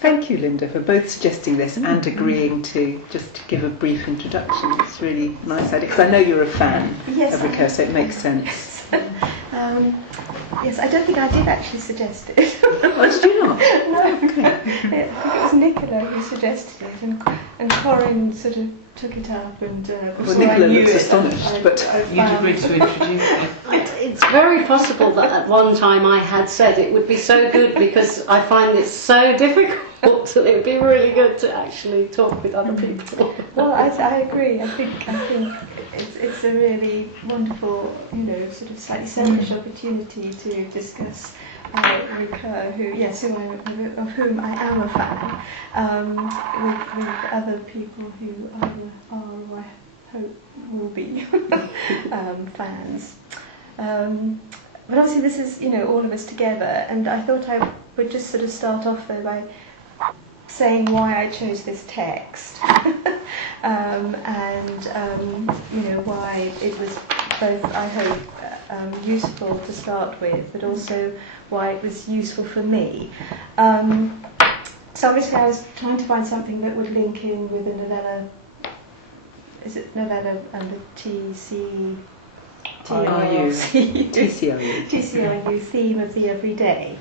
Thank you, Linda, for both suggesting this and agreeing to just give a brief introduction. It's really nice idea, because I know you're a fan of Ricoeur, so it makes sense. Yes, I don't think I did actually suggest it. Oh, did you not? No. Okay. It was Nicola who suggested it, and Corinne sort of took it up, and well, Nicola looks astonished, but you'd agreed to introduce it. It's very possible that at one time I had said it would be so good, because I find it so difficult that it would be really good to actually talk with other people. Well, I agree. I think it's a really wonderful, sort of slightly selfish opportunity to discuss Ricoeur, of whom I am a fan, with other people who are I hope will be fans. But obviously this is, all of us together, and I thought I would just sort of start off though by saying why I chose this text, and why it was both, I hope, useful to start with, but also why it was useful for me. So obviously I was trying to find something that would link in with the novella. Is it novella and the TCRU theme of the everyday?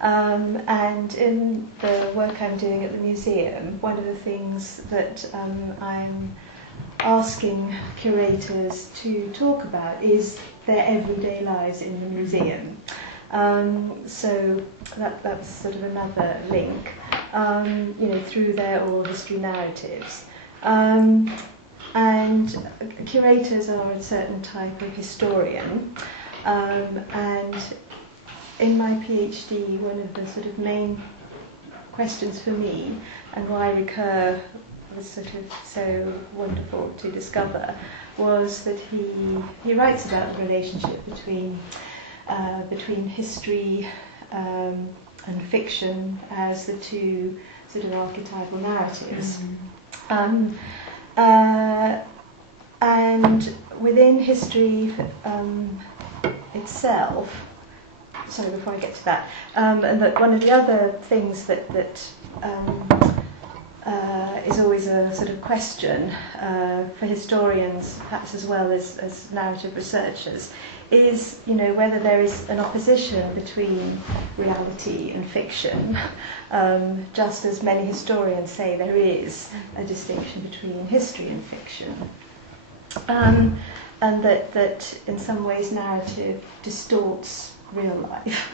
And in the work I'm doing at the museum, one of the things that I'm asking curators to talk about is their everyday lives in the museum. So that's sort of another link, through their oral history narratives. And curators are a certain type of historian, and in my PhD, one of the sort of main questions for me, and why Ricoeur was sort of so wonderful to discover, was that he writes about the relationship between history and fiction as the two sort of archetypal narratives. And within history itself, sorry, before I get to that, and that one of the other things that is always a sort of question for historians, perhaps as well as narrative researchers, is whether there is an opposition between reality and fiction, just as many historians say there is a distinction between history and fiction, and that in some ways narrative distorts real life,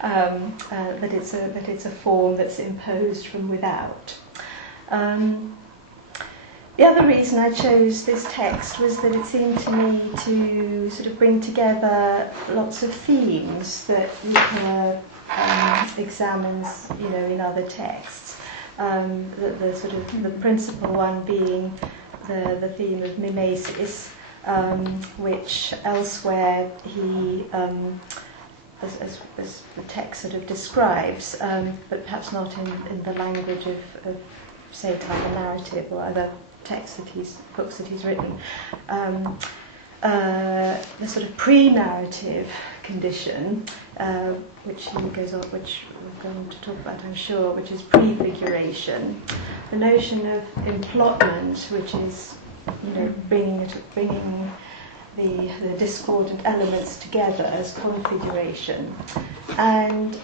that it's a form that's imposed from without. The other reason I chose this text was that it seemed to me to sort of bring together lots of themes that Ricoeur examines, in other texts. The sort of the principal one being the theme of mimesis, which elsewhere he, as the text sort of describes, but perhaps not in the language of say, type of narrative or other texts books that he's written, the sort of pre-narrative condition, which he goes on, which we're going to talk about, I'm sure, which is prefiguration, the notion of implotment, which is, bringing the discordant elements together as configuration, and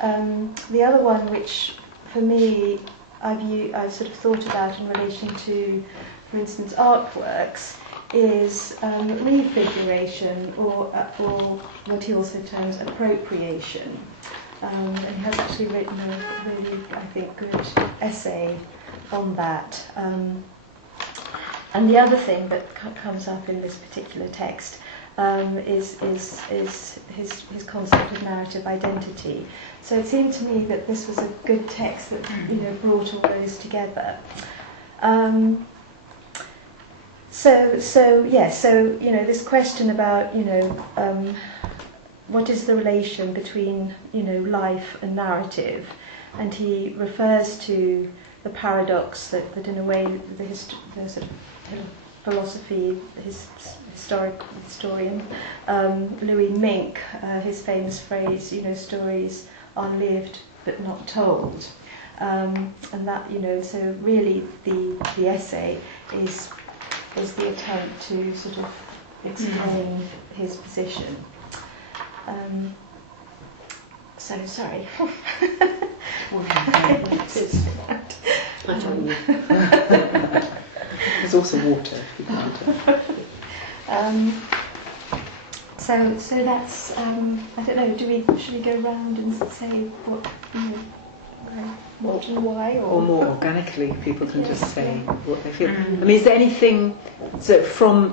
the other one, which for me I've sort of thought about in relation to, for instance, artworks, is refiguration, or what he also terms appropriation. And he has actually written a really, I think, good essay on that. And the other thing that comes up in this particular text is his concept of narrative identity. So it seemed to me that this was a good text that brought all those together. So this question about what is the relation between life and narrative, and he refers to the paradox that in a way the sort of philosophy, his historian Louis Mink, his famous phrase, stories are lived but not told. And that, so really the essay is the attempt to sort of explain his position. So sorry. I don't know. There's also water. If you want to. So that's I don't know. Should we go round and say what and why, or more organically, people can just say what they feel. I mean, is there anything? So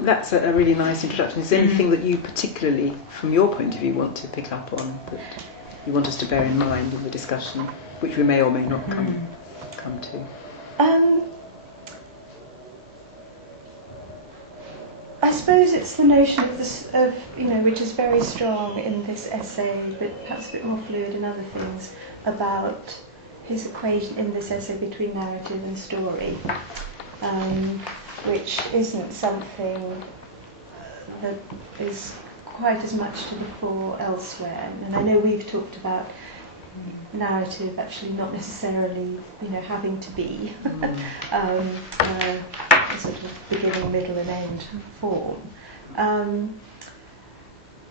that's a really nice introduction. Is there anything that you particularly, from your point of view, want to pick up on that you want us to bear in mind in the discussion, which we may or may not come to? I suppose it's the notion of this, which is very strong in this essay, but perhaps a bit more fluid in other things, about his equation in this essay between narrative and story, which isn't something that is quite as much to the fore elsewhere. And I know we've talked about narrative actually not necessarily, having to be a sort of beginning, middle and end form.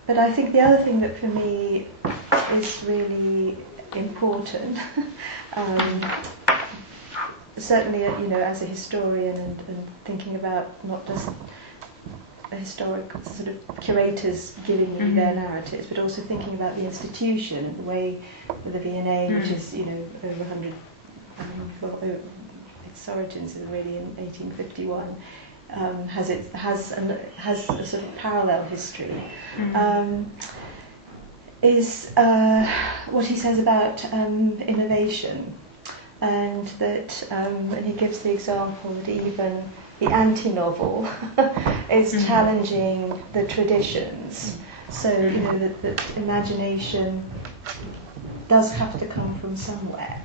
But I think the other thing that for me is really important, certainly as a historian and thinking about not just a historic sort of curators giving you their narratives, but also thinking about the institution, the way the V&A, which is over 100, its origins are really in 1851, has a sort of parallel history. Is what he says about innovation, and that and he gives the example that even the anti-novel is challenging the traditions. So that imagination does have to come from somewhere.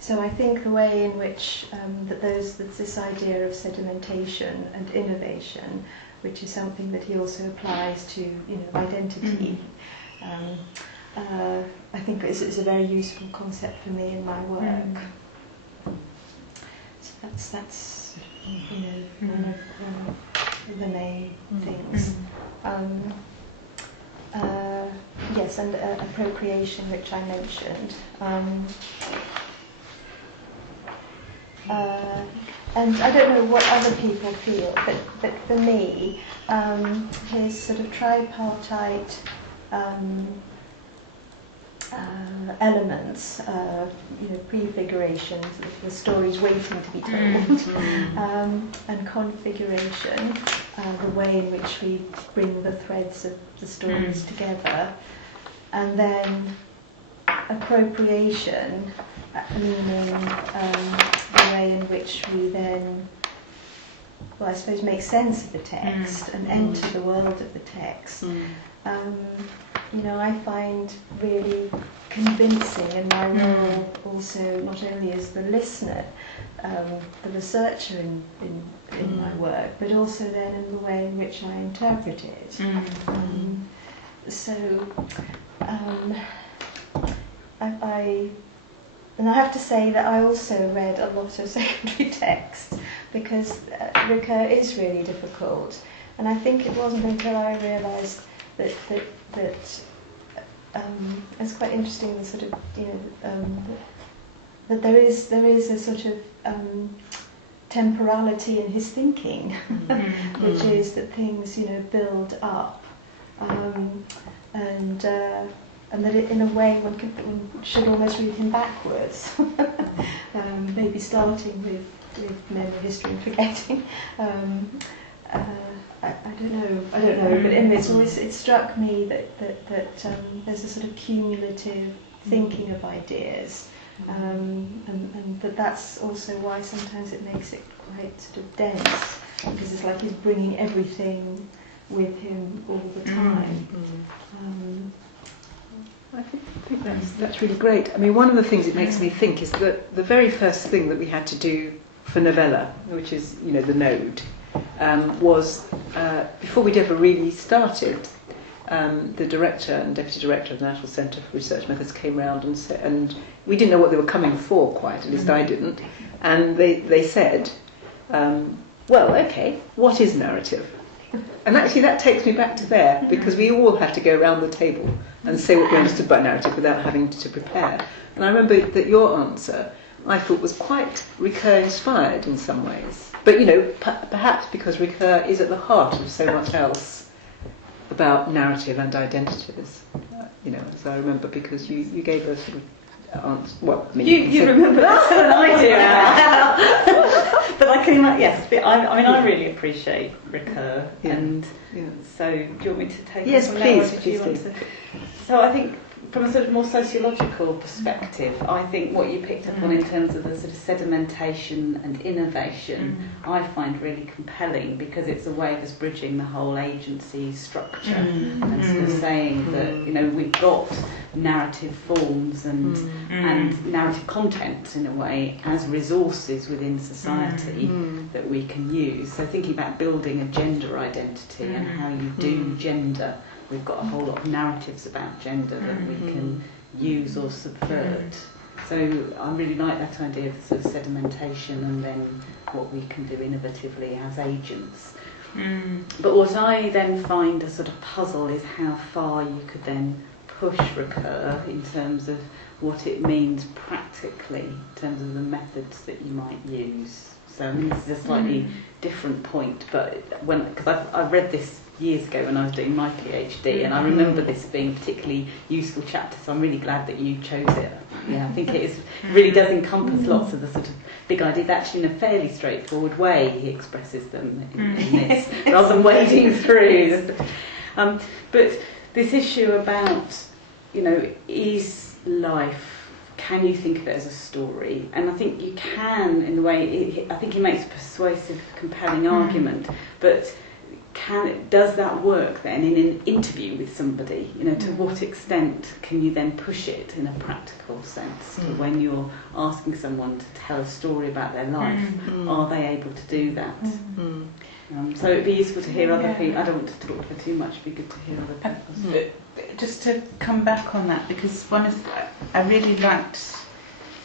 So I think the way in which that this idea of sedimentation and innovation, which is something that he also applies to identity, I think it's a very useful concept for me in my work. So that's one of the main things. Yes, and appropriation, which I mentioned. And I don't know what other people feel, but for me, his sort of tripartite elements, prefiguration, the stories waiting to be told, and configuration, the way in which we bring the threads of the stories together, and then appropriation, meaning the way in which we then, I suppose, make sense of the text and enter the world of the text. I find really convincing in my role also, not only as the listener, the researcher in my work, but also then in the way in which I interpret it. And I have to say that I also read a lot of secondary text, because Ricoeur is really difficult, and I think it wasn't until I realised that it's quite interesting, the sort of that there is a sort of temporality in his thinking, which is that things build up, and that in a way one should almost read him backwards, maybe starting with memory, history and forgetting. I don't know, but in this, it struck me that there's a sort of cumulative thinking of ideas, and that's also why sometimes it makes it quite sort of dense, because it's like he's bringing everything with him all the time. I think that's really great. I mean, one of the things it makes me think is that the very first thing that we had to do for Novella, which is the node, was before we'd ever really started, the director and deputy director of the National Centre for Research Methods came round and said, and we didn't know what they were coming for quite, at least I didn't, and they said, well, okay, what is narrative? And actually that takes me back to there, because we all had to go around the table and say what we understood by narrative without having to prepare. And I remember that your answer, I thought, was quite Ricoeur-inspired in some ways. But, you know, perhaps because Ricoeur is at the heart of so much else about narrative and identities, you know, as I remember, because you gave a sort of answer. Well, I mean, you remember that than I do. But I can, yes, I really appreciate Ricoeur, and so do you want me to take yes, it from please, there, or please you want do. to? So I think, from a sort of more sociological perspective, I think what you picked up on in terms of the sort of sedimentation and innovation, I find really compelling, because it's a way of us bridging the whole agency structure and sort of saying that, you know, we've got narrative forms and narrative content in a way as resources within society that we can use. So thinking about building a gender identity and how you do gender. We've got a whole lot of narratives about gender that we can use or subvert. So I really like that idea of sort of sedimentation and then what we can do innovatively as agents. But what I then find a sort of puzzle is how far you could then push Ricoeur in terms of what it means practically, in terms of the methods that you might use. So I mean, this is a slightly different point, but because I read this years ago when I was doing my PhD, and I remember this being a particularly useful chapter, so I'm really glad that you chose it. Yeah, I think it really does encompass lots of the sort of big ideas. Actually, in a fairly straightforward way, he expresses them in this, rather than wading through. But this issue about, you know, is life, can you think of it as a story? And I think you can, in the way, I think he makes a persuasive, compelling argument, but does that work then in an interview with somebody? You know, to what extent can you then push it in a practical sense to when you're asking someone to tell a story about their life? Are they able to do that? So it'd be useful to hear other people. I don't want to talk for too much. It'd be good to hear other people's. Just to come back on that, because I really liked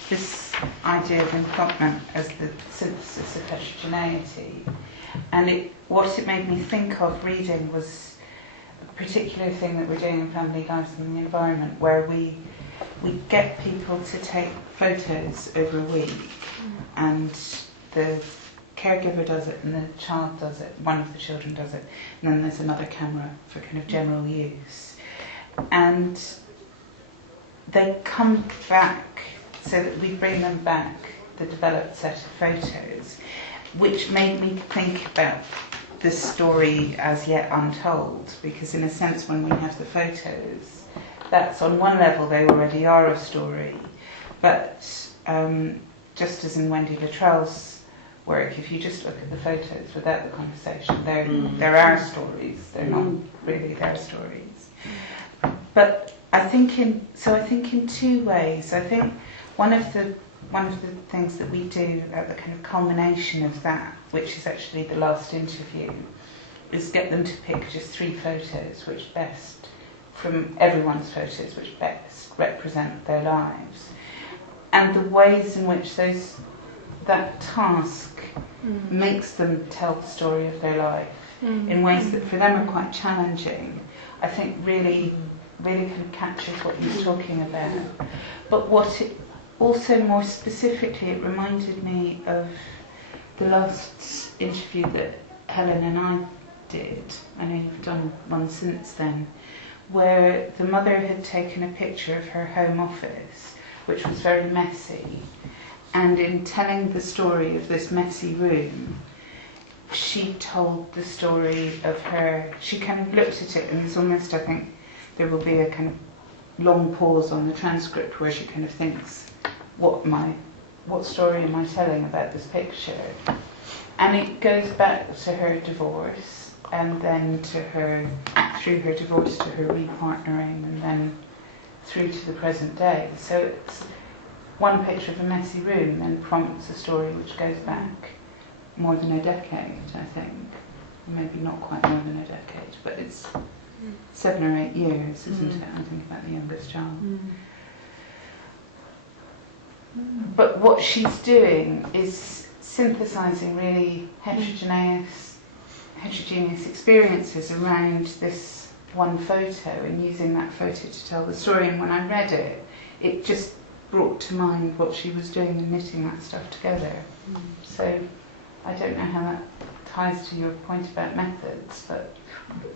this idea of encompassment as the synthesis of heterogeneity, and what it made me think of reading was a particular thing that we're doing in Family Lives and the Environment, where we get people to take photos over a week, and the caregiver does it and the child does it, one of the children does it, and then there's another camera for kind of general use. And they come back, so that we bring them back the developed set of photos, which made me think about this story as yet untold, because in a sense when we have the photos, that's on one level they already are a story, but just as in Wendy Luttrell's work, if you just look at the photos without the conversation, they're our stories, they're not really their stories. But I think in two ways. I think one of the things that we do at the kind of culmination of that, which is actually the last interview, is get them to pick just 3 photos which best, from everyone's photos, which best represent their lives. And the ways in which that task makes them tell the story of their life in ways that for them are quite challenging, I think really kind of captures what you're talking about. But what it also, more specifically, it reminded me of the last interview that Helen and I did, I know you've done one since then, where the mother had taken a picture of her home office, which was very messy, and in telling the story of this messy room, she told the story of her, she kind of looked at it, and there's almost, I think, there will be a kind of long pause on the transcript where she kind of thinks, what story am I telling about this picture? And it goes back to her divorce, and then to her, through her divorce to her repartnering, and then through to the present day. So it's one picture of a messy room then prompts a story which goes back more than a decade, I think. Maybe not quite more than a decade, but it's 7 or 8 years, isn't it? I think about the youngest child. But what she's doing is synthesising really heterogeneous experiences around this one photo and using that photo to tell the story. And when I read it, it just brought to mind what she was doing and knitting that stuff together. So I don't know how that ties to your point about methods, but...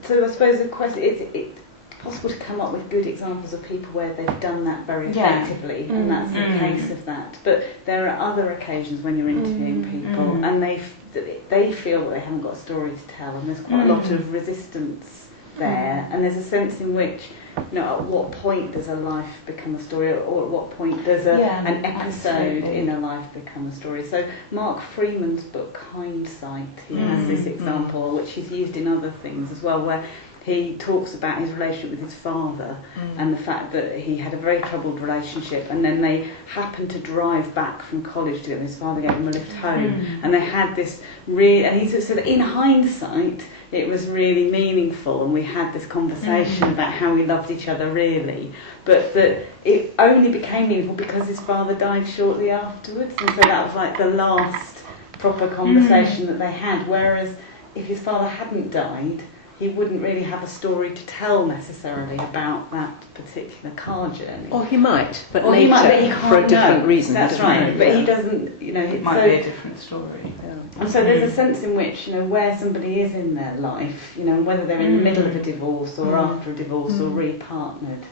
So I suppose the question is, it's possible to come up with good examples of people where they've done that very effectively, and that's the case of that. But there are other occasions when you're interviewing people and they feel that they haven't got a story to tell, and there's quite a lot of resistance there, and there's a sense in which, you know, at what point does a life become a story, or at what point does an episode in a life become a story? So Mark Freeman's book Hindsight, he has this example, which he's used in other things as well, where he talks about his relationship with his father and the fact that he had a very troubled relationship, and then they happened to drive back from college together. His father gave him a lift home, and they had this and he said in hindsight it was really meaningful, and we had this conversation about how we loved each other really, but that it only became meaningful because his father died shortly afterwards, and so that was like the last proper conversation that they had. Whereas if his father hadn't died, he wouldn't really have a story to tell necessarily about that particular car journey. Or he might, but or later, he might, but he can't for a different know. reason. That's right, but he doesn't, you know... It might be a different story. And so there's a sense in which, you know, where somebody is in their life, you know, whether they're in the middle of a divorce or after a divorce or repartnered,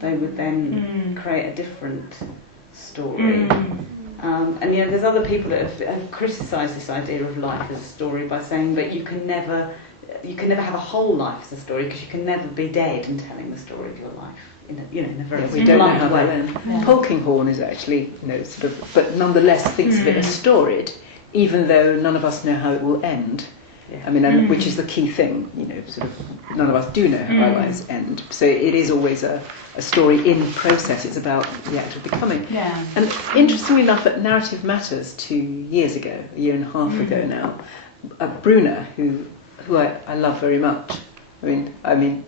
they would then create a different story. And, you know, there's other people that have criticised this idea of life as a story by saying that you can never have a whole life as a story, because you can never be dead and telling the story of your life in a very we don't know how way. they'll end. Polkinghorne is actually, you know, sort of, but nonetheless thinks of it as storied, even though none of us know how it will end. I mean, which is the key thing, you know, sort of, none of us do know how our lives end. So it is always a story in process. It's about the act of becoming. Yeah. And interestingly enough, at Narrative Matters 2 years ago, a year and a half ago now, Bruna, who I love very much. I mean,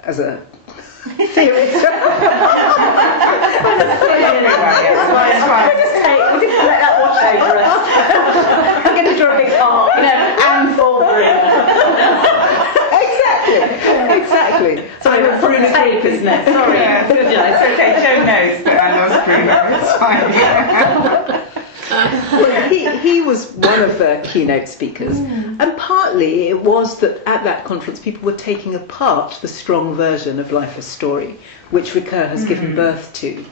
as a theorist. We'll just let that wash over us. I'm going to draw a big heart, you know, and fall Exactly. So I'm a Bruna tape, isn't it? Sorry. Yeah, it's okay, Joe knows that I love Bruno, it's fine. Well, he was one of the keynote speakers, and partly it was that at that conference people were taking apart the strong version of Life as Story, which Ricoeur has given birth to.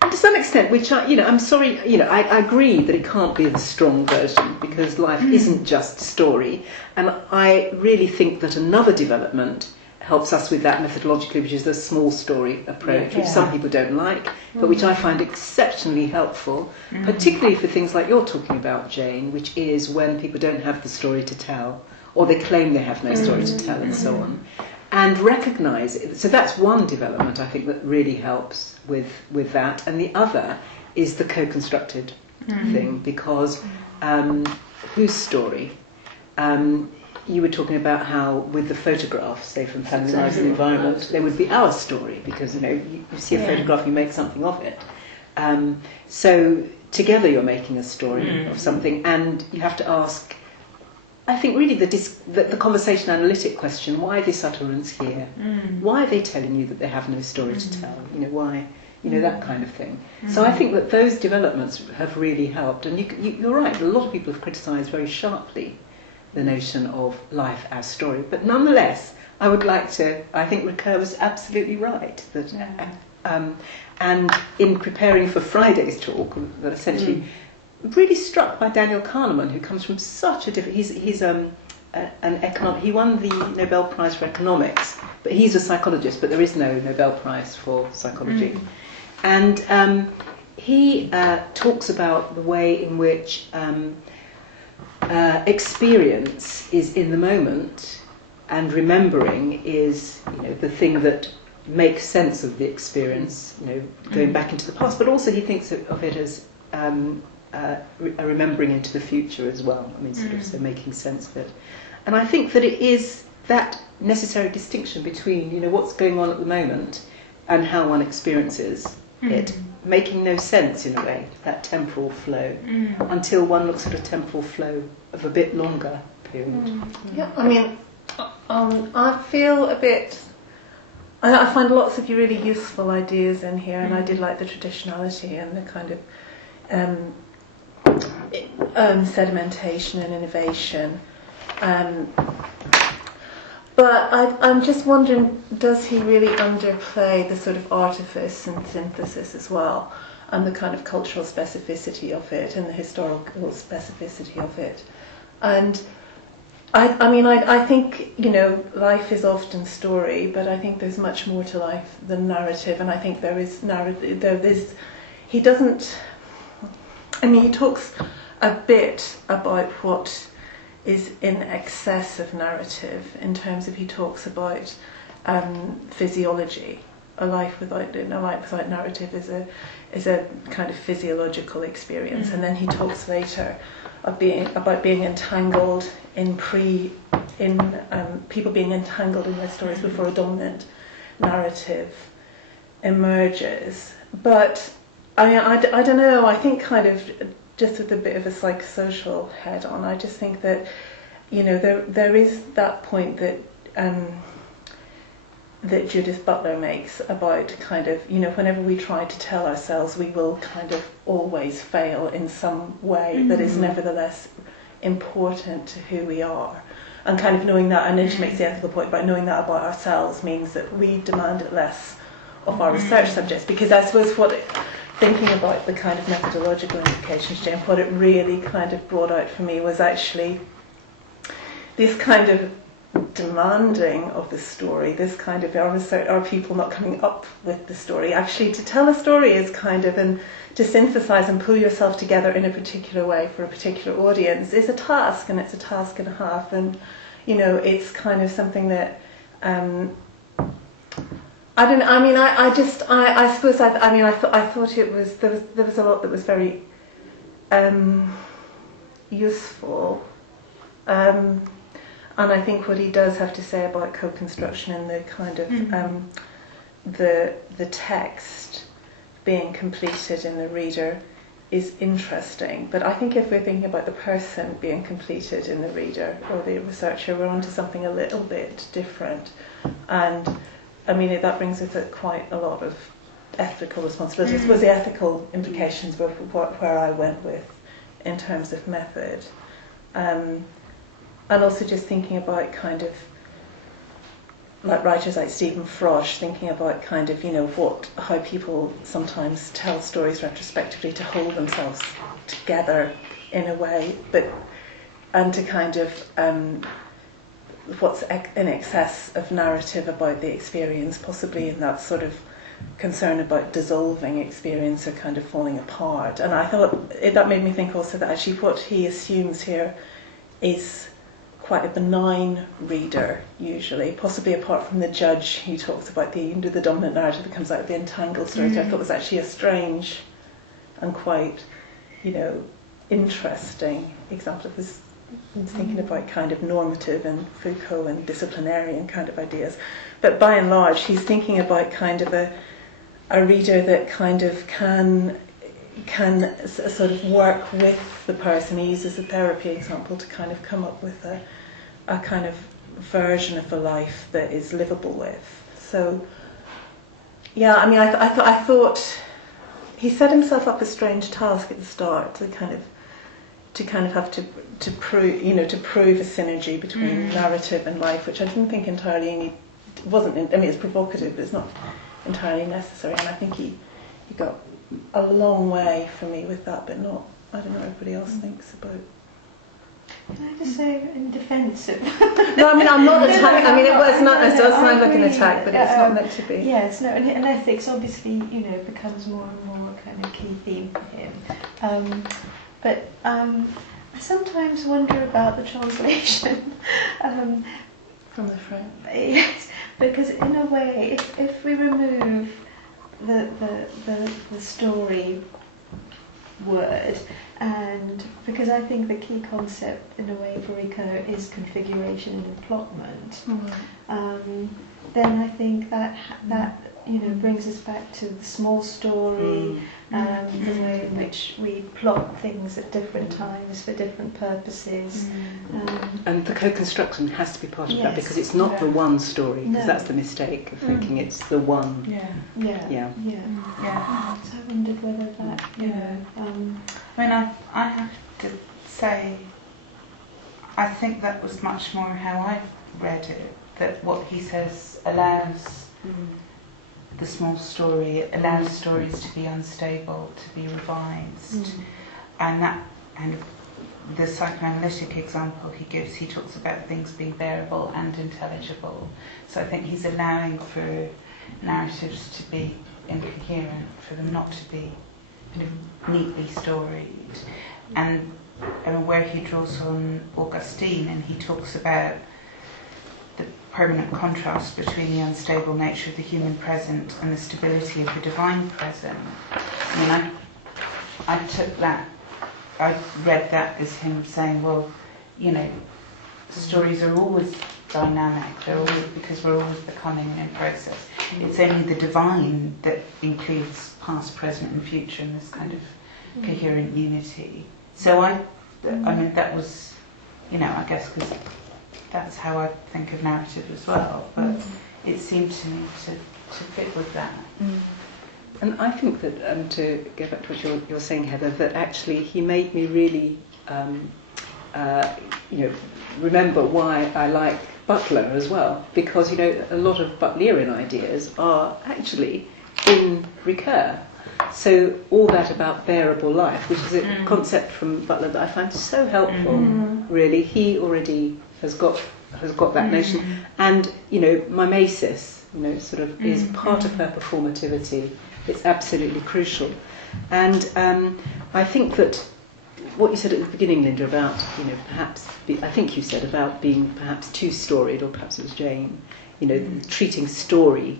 And to some extent, which I'm sorry, I agree that it can't be the strong version, because life isn't just story, and I really think that another development helps us with that methodologically, which is the small story approach, which some people don't like, but which I find exceptionally helpful, particularly for things like you're talking about, Jane, which is when people don't have the story to tell, or they claim they have no story to tell, and so on. And recognise it. So that's one development, I think, that really helps with that. And the other is the co-constructed thing, because whose story? You were talking about how with the photographs, say from Family Lives and the Environment, they would be our story, because you see a photograph, you make something of it. So together you're making a story of something, and you have to ask, I think really the conversation analytic question, why this utterance here? Why are they telling you that they have no story to tell? Why? That kind of thing. So I think that those developments have really helped, and you're right, a lot of people have criticised very sharply the notion of life as story. But nonetheless, I think Ricoeur was absolutely right. That, and in preparing for Friday's talk, that essentially really struck by Daniel Kahneman, who comes from such a different... He's an economic... He won the Nobel Prize for Economics, but he's a psychologist, but there is no Nobel Prize for psychology. And he talks about the way in which... experience is in the moment, and remembering is the thing that makes sense of the experience, going back into the past, but also he thinks of it as a remembering into the future as well. So making sense of it. And I think that it is that necessary distinction between, you know, what's going on at the moment and how one experiences it, making no sense in a way, that temporal flow, until one looks at a temporal flow of a bit longer period. Yeah, I mean, I feel a bit. I find lots of really useful ideas in here, and I did like the traditionality and the kind of sedimentation and innovation. But I'm just wondering, does he really underplay the sort of artifice and synthesis as well, and the kind of cultural specificity of it, and the historical specificity of it? And I think, you know, life is often story, but I think there's much more to life than narrative, and I think there is narrative. He doesn't. I mean, he talks a bit about what is in excess of narrative, in terms of he talks about physiology. A life without narrative is a kind of physiological experience, and then he talks later about being entangled in people being entangled in their stories before a dominant narrative emerges. But I don't know. I think kind of just with a bit of a psychosocial head on, I just think that, you know, there is that point that that Judith Butler makes about kind of, you know, whenever we try to tell ourselves, we will kind of always fail in some way that is nevertheless important to who we are. And kind of knowing that, and then she makes the ethical point about knowing that about ourselves means that we demand it less of our research subjects, because I suppose thinking about the kind of methodological implications, Jane, what it really kind of brought out for me was actually this kind of demanding of the story, this kind of are people not coming up with the story. Actually, to tell a story is kind of, and to synthesize and pull yourself together in a particular way for a particular audience is a task, and it's a task and a half, and, you know, it's kind of something that I don't know. I mean, I suppose I thought it was there was a lot that was very useful, and I think what he does have to say about co-construction and the kind of the text being completed in the reader is interesting. But I think if we're thinking about the person being completed in the reader or the researcher, we're onto something a little bit different. And I mean, that brings with it quite a lot of ethical responsibility. I suppose the ethical implications were where I went with in terms of method. And also just thinking about kind of, like writers like Stephen Frosch, thinking about kind of, you know, how people sometimes tell stories retrospectively to hold themselves together in a way, and to kind of what's in excess of narrative about the experience, possibly in that sort of concern about dissolving experience or kind of falling apart. And I thought that made me think also that actually what he assumes here is quite a benign reader, usually, possibly apart from the judge who talks about the dominant narrative that comes out of the entangled stories. I thought was actually a strange and quite, you know, interesting example of this. Thinking about kind of normative and Foucault and disciplinarian kind of ideas, but by and large he's thinking about kind of a reader that kind of can sort of work with the person. He uses a therapy example to kind of come up with a kind of version of a life that is livable with. So yeah, I mean, I thought he set himself up a strange task at the start to kind of have to prove, you know, to prove a synergy between narrative and life, which I didn't think entirely it's provocative, but it's not entirely necessary. And I think he got a long way for me with that, but not, I don't know what everybody else thinks about. Can I just say in defence of... No, I mean, I'm not attacking. I mean, it does sound like an attack, but it's not meant to be. Yes, no, and ethics obviously, you know, becomes more and more a kind of key theme for him. But I sometimes wonder about the translation. From the French. Yes, because in a way, if we remove the story word, and because I think the key concept in a way for Ricoeur is configuration and implotment, then I think that brings us back to the small story, the way in which we plot things at different times for different purposes. And the co-construction has to be part of that, because it's not the one story, because that's the mistake of thinking it's the one. Yeah. So I wondered whether that, I mean, I have to say, I think that was much more how I read it, that what he says allows the small story, it allows stories to be unstable, to be revised, and the psychoanalytic example he gives, he talks about things being bearable and intelligible. So I think he's allowing for narratives to be incoherent, for them not to be kind of neatly storied, and where he draws on Augustine, and he talks about the permanent contrast between the unstable nature of the human present and the stability of the divine present. I mean, I took that, I read that as him saying, well, stories are always dynamic, they're always, because we're always becoming and in process. It's only the divine that includes past, present and future in this kind of coherent unity. So I mean, that was, I guess, because that's how I think of narrative as well, but it seemed to me to fit with that. And I think that, to go back to what you're saying, Heather, that actually he made me really, remember why I like Butler as well, because, a lot of Butlerian ideas are actually in Ricoeur. So all that about bearable life, which is a concept from Butler that I find so helpful, really, he already has got that notion, and mimesis, sort of is part of her performativity. It's absolutely crucial, and I think that what you said at the beginning, Linda, about perhaps I think you said about being perhaps too storied, or perhaps it was Jane, treating story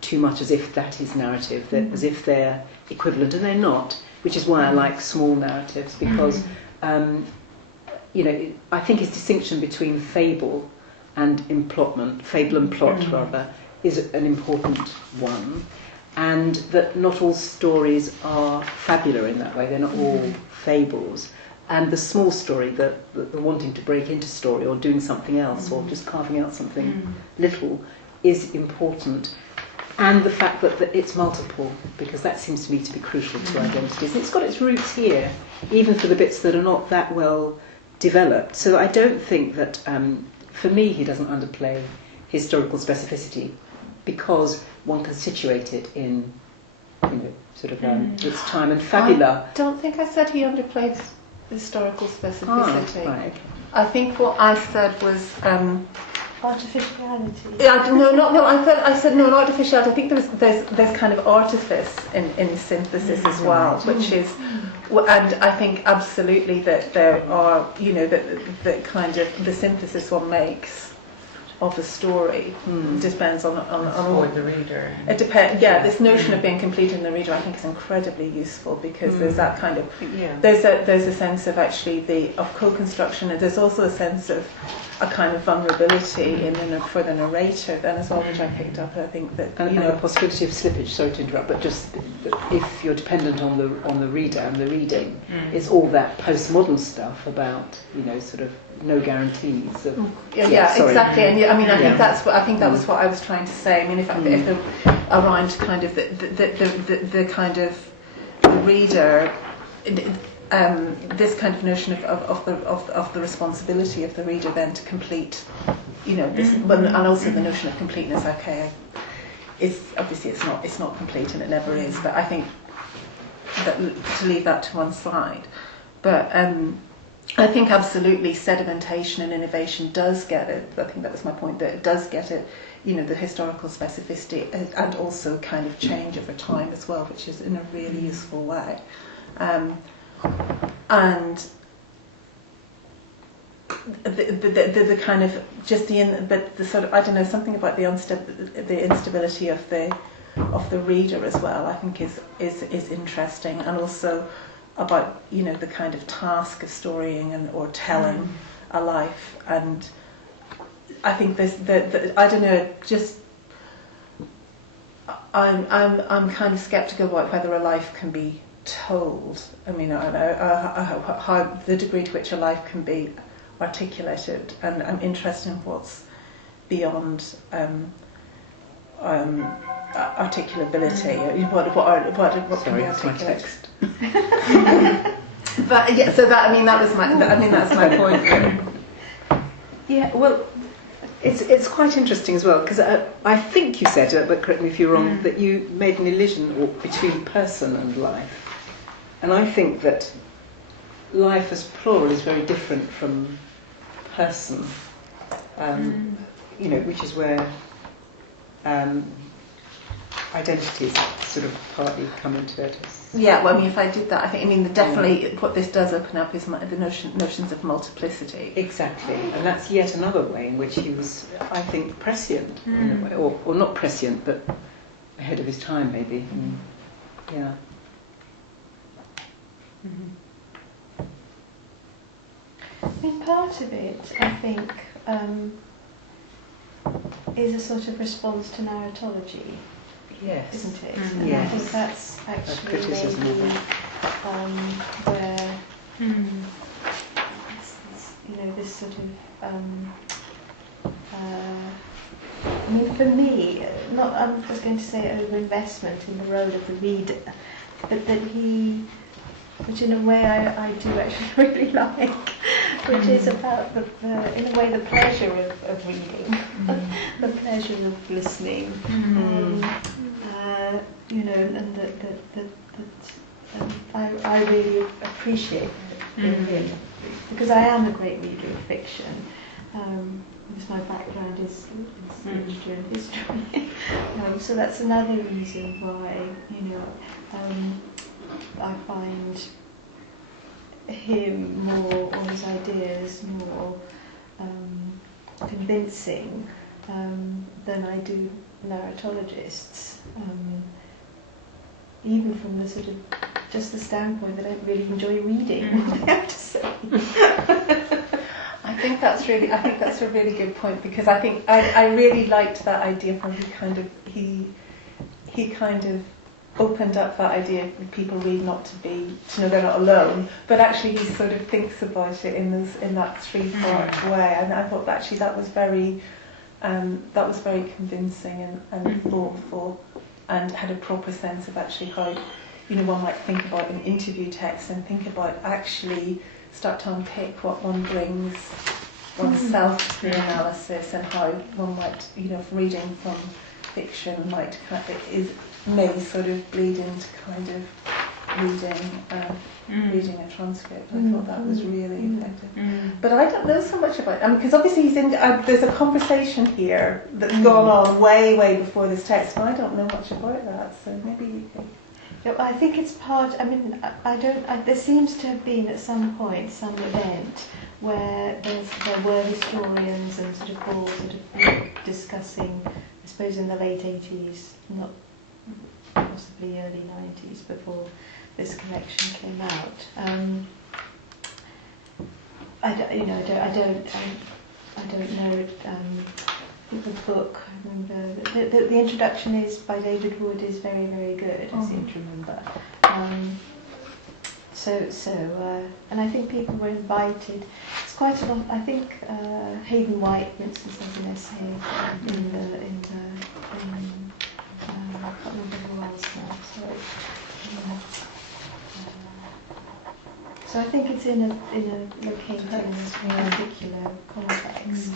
too much as if that is narrative, as if they're equivalent, and they're not. Which is why I like small narratives, because I think his distinction between fable and implotment, fable and plot rather, is an important one, and that not all stories are fabular in that way, they're not all fables. And the small story, the wanting to break into story, or doing something else, or just carving out something little, is important. And the fact that it's multiple, because that seems to me to be crucial to identities. It's got its roots here, even for the bits that are not that well developed. So I don't think that, for me, he doesn't underplay historical specificity, because one can situate it in, its time. And fabula. I don't think I said he underplays historical specificity. Right. I think what I said was artificiality. I said no, not artificiality. I think there's kind of artifice in synthesis as well, which is, and I think absolutely that there are, that kind of the synthesis one makes of a story depends on For the reader. It depends. Yeah, this notion of being complete in the reader, I think, is incredibly useful, because there's that kind of there's a sense of actually of co-construction, and there's also a sense of a kind of vulnerability for the narrator then as well, which I picked up. I think that and the possibility of slippage. Sorry to interrupt, but just if you're dependent on the reader and the reading, it's all that postmodern stuff about sort of no guarantees of, exactly. And I think that was what I was trying to say. I mean, if around kind of the kind of the reader, this kind of notion of the responsibility of the reader then to complete, this, and also the notion of completeness. Okay, it's obviously it's not complete, and it never is. But I think that to leave that to one side, but. I think absolutely sedimentation and innovation does get it. I think that was my point, that it does get it, the historical specificity and also kind of change over time as well, which is in a really useful way. And the kind of just the sort of, I don't know, something about the instability of the reader as well, I think is interesting, and also about the kind of task of storying or telling a life. And I think this, I don't know, just I'm kind of sceptical about whether a life can be told. I mean, I don't know how the degree to which a life can be articulated, and I'm interested in what's beyond articulability. What can be articulated? But yeah, so that that's my point. Yeah, well, it's quite interesting as well, because I think you said, but correct me if you're wrong, that you made an elision between person and life. And I think that life as plural is very different from person, which is where identities sort of partly come into it. Yeah, well, I mean, if I did that, definitely what this does open up is the notions of multiplicity. Exactly, and that's yet another way in which he was, I think, prescient in a way, or not prescient, but ahead of his time, maybe. Yeah. I mean, part of it, I think, is a sort of response to narratology. Yes. Isn't it? Yes. And I think that's actually criticism maybe of it. where this sort of I mean, for me, not I was going to say overinvestment in the role of the reader, but that which in a way I do actually really like, which is about in a way the pleasure of reading, the pleasure of listening, and that I really appreciate it in him, because I am a great reader of fiction. Because my background is literature and history, so that's another reason why I find him more, or his ideas more convincing than I do narratologists. Even from the sort of just the standpoint that I don't really enjoy reading what they have to say. I think that's a really good point, because I think I really liked that idea when he kind of opened up that idea that people read not to know they're not alone, but actually he sort of thinks about it in that three-part way, and I thought actually that was very convincing and thoughtful, and had a proper sense of actually how one might think about an interview text and think about actually start to unpick what one brings oneself through analysis, and how one might, reading from fiction may sort of bleed into kind of reading a transcript. I thought that was really effective. But I don't know so much about because obviously there's a conversation here that's gone on way, way before this text, and I don't know much about that, so maybe you can. I think it's part. I mean, there seems to have been at some point some event where there were historians and sort of all sort of discussing, I suppose in the late 80s, not possibly early 90s, before this collection came out. I don't know. The book, I remember, the introduction is by David Wood, is very, very good, I seem to remember. And I think people were invited. It's quite a lot. I think Hayden White, for instance, has an essay I can't remember who else now. So I think it's in a located in a particular context.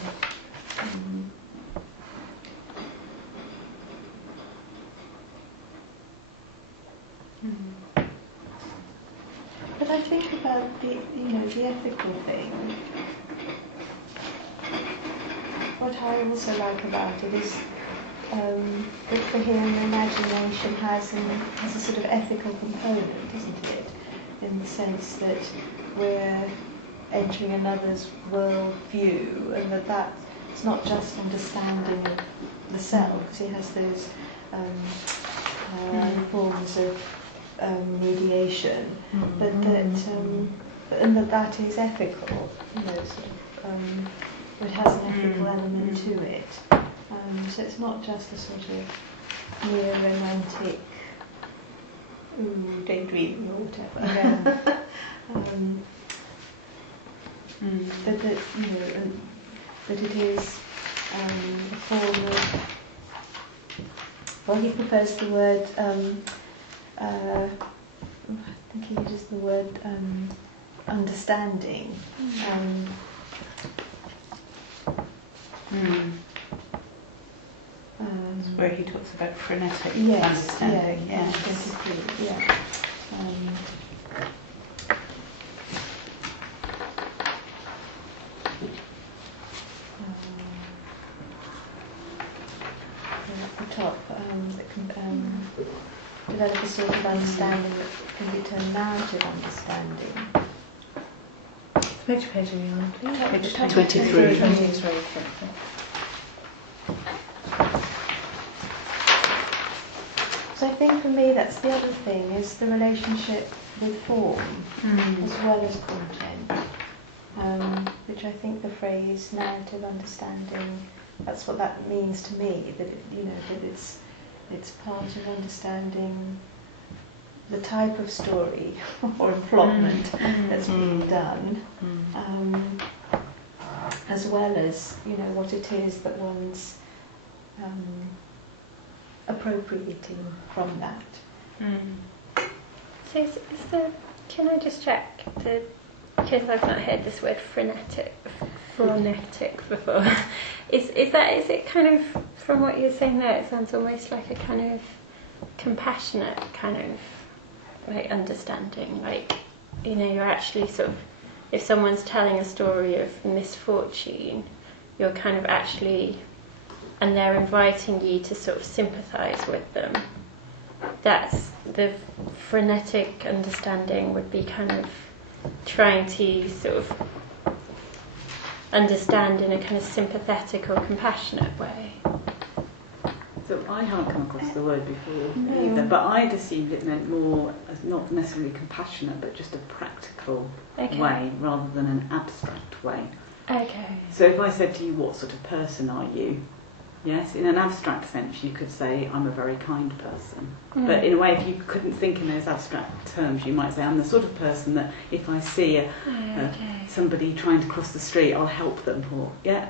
But I think about the ethical thing. What I also like about it is that for him, imagination has a sort of ethical component, isn't it? In the sense that we're entering another's world view, and that's not just understanding of the self, because he has those forms of mediation, but that is ethical, sort of, it has an ethical element to it. So it's not just a sort of mere romantic daydreaming or whatever. Yeah. But that that it is a form of. Well, he prefers the word. I think he uses the word understanding. Where he talks about frenetic Yeah. understanding. Yeah. At the top, that can develop a sort of understanding that can be termed narrative understanding. Which page are you on, please? Page 23. 23. So I think for me that's the other thing, is the relationship with form as well as content, which I think the phrase narrative understanding, that's what that means to me, that that it's part of understanding the type of story or plotment that's being done, as well as what it is that one's appropriating from that. So is there, can I just check, because I've not heard this word frenetic before, is it kind of, from what you're saying there, it sounds almost like a kind of compassionate kind of like understanding, like you're actually sort of, if someone's telling a story of misfortune, you're kind of actually, and they're inviting you to sort of sympathise with them. That's the frenetic understanding, would be kind of trying to sort of understand in a kind of sympathetic or compassionate way. So I haven't come across the word before either, but I'd assumed it meant more as not necessarily compassionate, but just a practical way rather than an abstract way. Okay. So if I said to you, what sort of person are you? Yes, in an abstract sense you could say, I'm a very kind person. But in a way, if you couldn't think in those abstract terms, you might say, I'm the sort of person that if I see somebody trying to cross the street, I'll help them. Or, so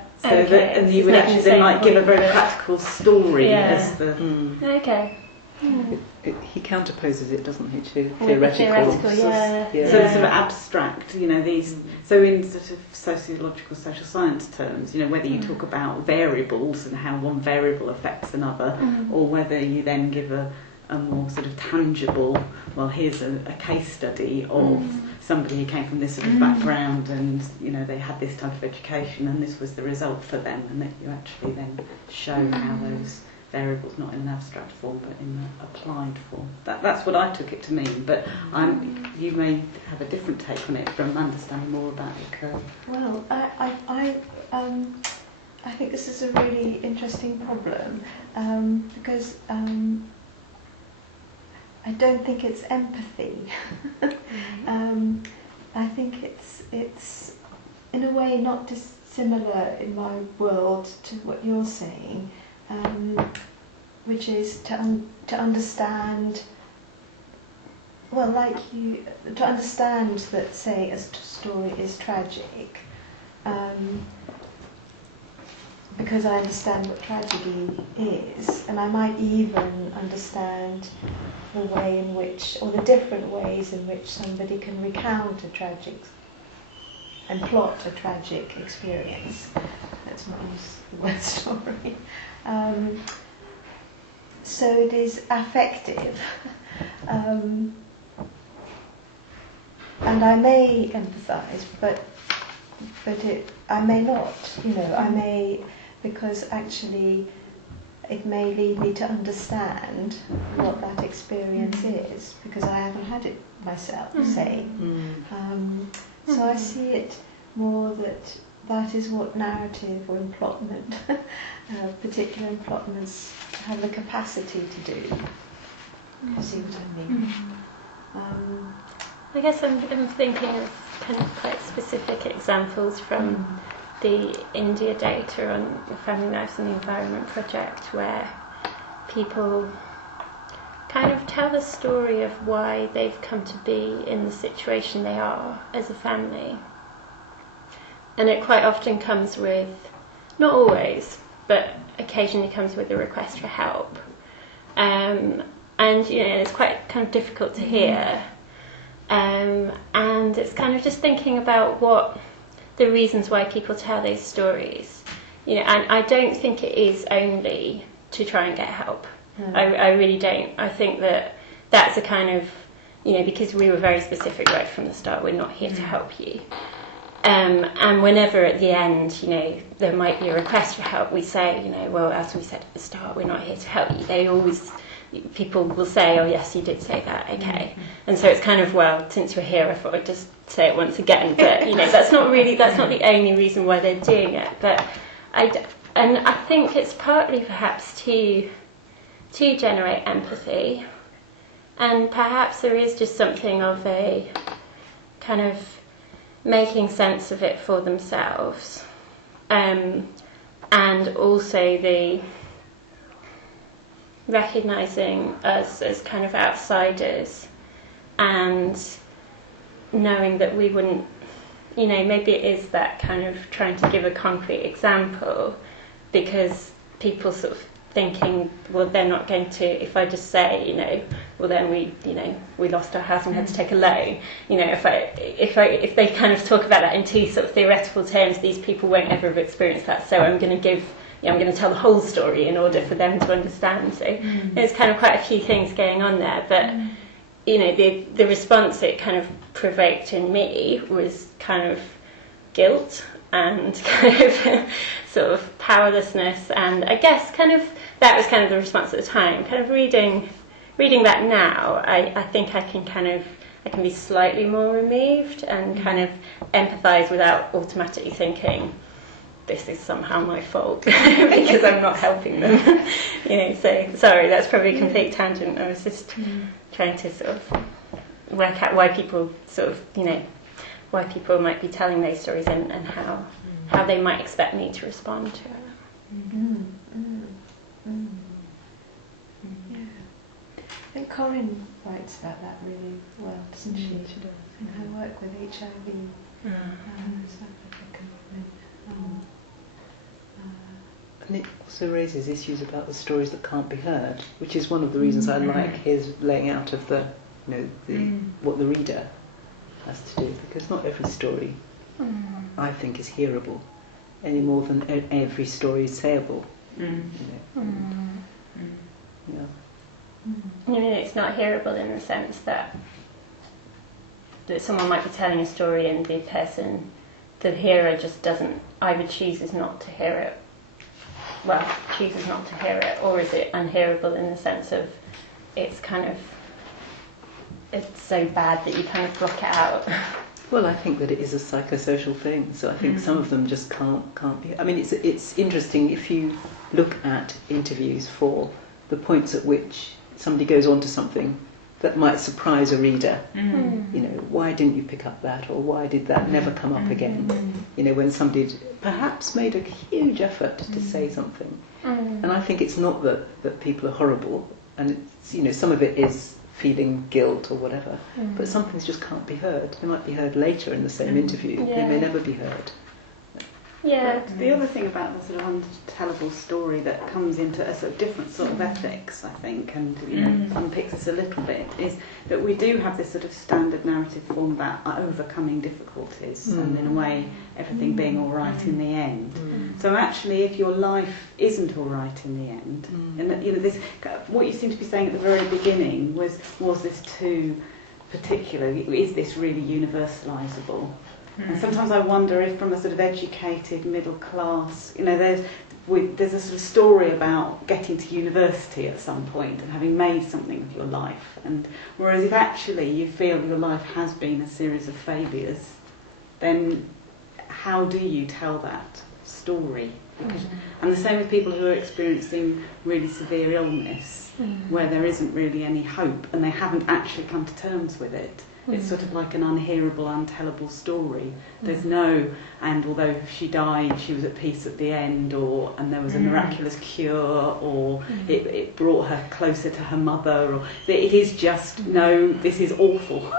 that, and you would actually then give a very practical story as the... Okay. He counterposes it, doesn't he, to theoretical. theoretical. So the sort of abstract, these. So in sort of sociological, social science terms, whether you talk about variables and how one variable affects another, or whether you then give a more sort of tangible, well, here's a case study of somebody who came from this sort of background, and they had this type of education, and this was the result for them, and that you actually then show how those variables, not in an abstract form but in an applied form. That's what I took it to mean, but you may have a different take on it from understanding more about the curve. Well, I think this is a really interesting problem, because I don't think it's empathy. I think it's in a way not dissimilar in my world to what you're saying. Which is to understand, well, to understand that, say, a story is tragic, because I understand what tragedy is, and I might even understand the way in which, or the different ways in which somebody can recount a tragic and plot a tragic experience. Let's not use the word story. So it is affective, and I may empathise, but I may not. I may, because actually it may lead me to understand what that experience is, because I haven't had it myself. Say, so I see it more that is what narrative or implotment, particular implotments, have the capacity to do. You see what I mean? I guess I'm thinking of kind of quite specific examples from the India data on the Family Lives and the Environment project, where people kind of tell the story of why they've come to be in the situation they are as a family. And it quite often comes with, not always, but occasionally comes with a request for help. And it's quite kind of difficult to hear. And it's kind of just thinking about what the reasons why people tell those stories. And I don't think it is only to try and get help. I really don't. I think that's a kind of, because we were very specific right from the start, we're not here to help you. And whenever at the end, there might be a request for help, we say, well, as we said at the start, we're not here to help you. People will say, oh yes, you did say that, okay. And so it's kind of, well, since we're here, I thought I'd just say it once again. But, that's not the only reason why they're doing it. But I think it's partly perhaps to generate empathy. And perhaps there is just something of a kind of making sense of it for themselves. And also the recognising us as kind of outsiders and knowing that we wouldn't, maybe it is that kind of trying to give a concrete example, because people sort of thinking, well, they're not going to, if I just say, well, then we lost our house and had to take a loan. If they kind of talk about that in two sort of theoretical terms, these people won't ever have experienced that. So I'm going to tell the whole story in order for them to understand. So there's kind of quite a few things going on there. But, the response it kind of provoked in me was kind of guilt and kind of sort of powerlessness. And I guess that was kind of the response at the time. Kind of reading that now, I think I can be slightly more removed and kind of empathise without automatically thinking, this is somehow my fault because I'm not helping them. So sorry, that's probably a complete tangent. I was just trying to sort of work out why people why people might be telling those stories and how they might expect me to respond to it. Yeah. I think Colin writes about that really well, doesn't she? She does. In her work with HIV. South African women. And it also raises issues about the stories that can't be heard, which is one of the reasons I like his laying out of what the reader has to do, because not every story I think is hearable any more than every story is sayable. It's not hearable in the sense that someone might be telling a story and the hearer just either chooses not to hear it. Well, chooses not to hear it, or is it unhearable in the sense of it's so bad that you kind of block it out? Well, I think that it is a psychosocial thing, so I think some of them just can't be. I mean, it's interesting if you look at interviews for the points at which somebody goes on to something that might surprise a reader. Why didn't you pick up that, or why did that never come up again? When somebody perhaps made a huge effort to say something. And I think it's not that people are horrible, and it's, some of it is feeling guilt or whatever, but some things just can't be heard. They might be heard later in the same interview. They may never be heard. Yeah. The other thing about the sort of untellable story that comes into a sort of different sort of ethics, I think, and unpicks this a little bit, is that we do have this sort of standard narrative form about overcoming difficulties and in a way everything being all right in the end. So actually, if your life isn't all right in the end, and this, what you seem to be saying at the very beginning was this too particular? Is this really universalisable? And sometimes I wonder if, from a sort of educated middle class, there's a sort of story about getting to university at some point and having made something of your life. And whereas if actually you feel your life has been a series of failures, then how do you tell that story? Because, and the same with people who are experiencing really severe illness, where there isn't really any hope and they haven't actually come to terms with it. It's sort of like an unhearable, untellable story. There's no, and although she died, she was at peace at the end, and there was a miraculous cure, or it brought her closer to her mother, or it is just, no, this is awful,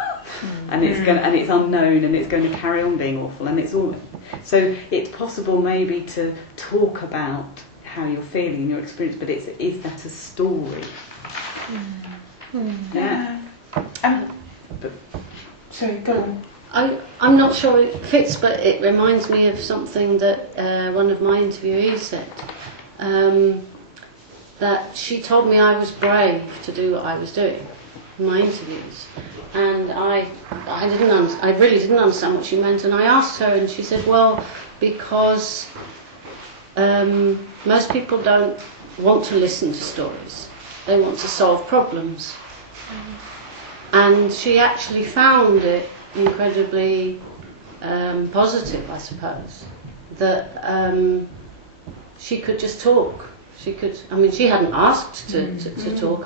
and it's unknown, and it's going to carry on being awful, and it's all. So it's possible maybe to talk about how you're feeling and your experience, but is that a story? Yeah. But, sorry, go on. I'm not sure it fits, but it reminds me of something that one of my interviewees said. That she told me I was brave to do what I was doing in my interviews, and I really didn't understand what she meant. And I asked her, and she said, "Well, because most people don't want to listen to stories; they want to solve problems." And she actually found it incredibly positive, I suppose, that she could just talk. She could. I mean, she hadn't asked to talk.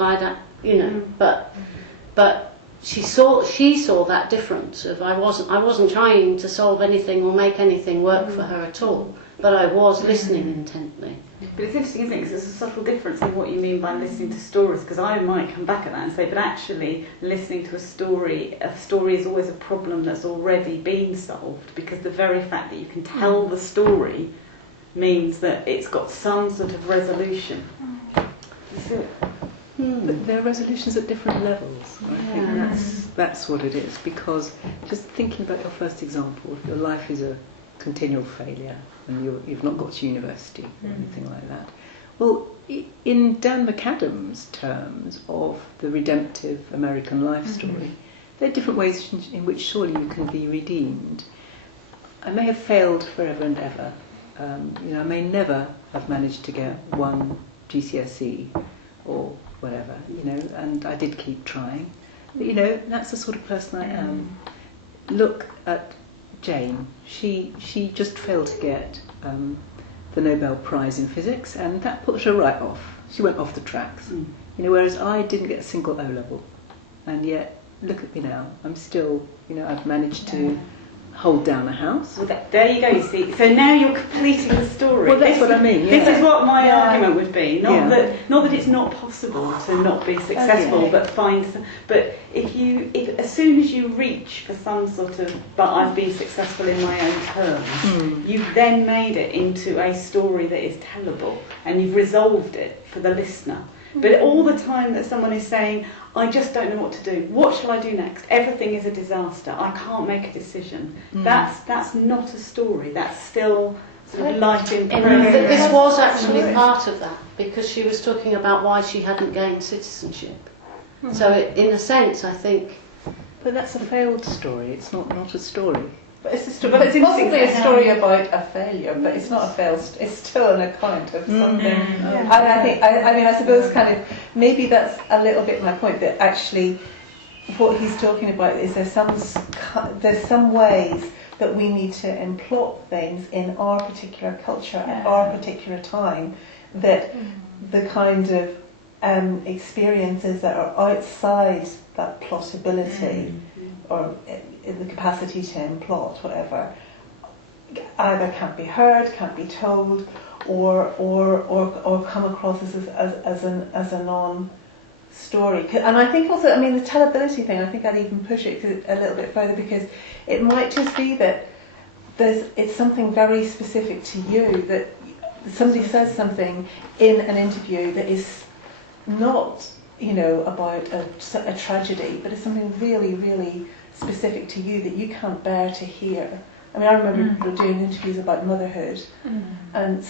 But she saw that difference of I wasn't trying to solve anything or make anything work for her at all, but I was listening intently. But it's interesting, isn't it? Because there's a subtle difference in what you mean by listening to stories. Because I might come back at that and say, but actually, listening to a story is always a problem that's already been solved. Because the very fact that you can tell the story means that it's got some sort of resolution. But there are resolutions at different levels. I think that's what it is. Because just thinking about your first example, if your life is a continual failure and you've not got to university or anything like that. Well, in Dan McAdam's terms of the redemptive American life story, there are different ways in which surely you can be redeemed. I may have failed forever and ever. I may never have managed to get one GCSE or whatever, and I did keep trying. But, that's the sort of person I am. Look at Jane. She just failed to get the Nobel Prize in Physics, and that put her right off. She went off the tracks. Whereas I didn't get a single O level, and yet look at me now. I'm still, I've managed to hold down a house. Well, there you go. You see. So now you're completing the story. Well, that's what I mean. This is what my argument would be. Not that it's not possible to not be successful, but find. But if as soon as you reach for some sort of, but I've been successful in my own terms, you've then made it into a story that is tellable, and you've resolved it for the listener. But all the time that someone is saying, I just don't know what to do. What shall I do next? Everything is a disaster. I can't make a decision. That's not a story. That's still sort of life in progress. This was actually part of that, because she was talking about why she hadn't gained citizenship. So in a sense, I think... But that's a failed story. It's not a story. But it's possibly a story about a failure, but it's not a failed. It's still an account of something. And I suppose kind of maybe that's a little bit my point, that actually what he's talking about is there's some ways that we need to implot things in our particular culture at our particular time, that the kind of experiences that are outside that plotability or the capacity to implot, whatever, either can't be heard, can't be told, or come across as a non-story. And I think also, the tellability thing, I think I'd even push it a little bit further, because it might just be that it's something very specific to you, that somebody says something in an interview that is not, about a tragedy, but it's something really, really specific to you that you can't bear to hear. I remember doing interviews about motherhood, and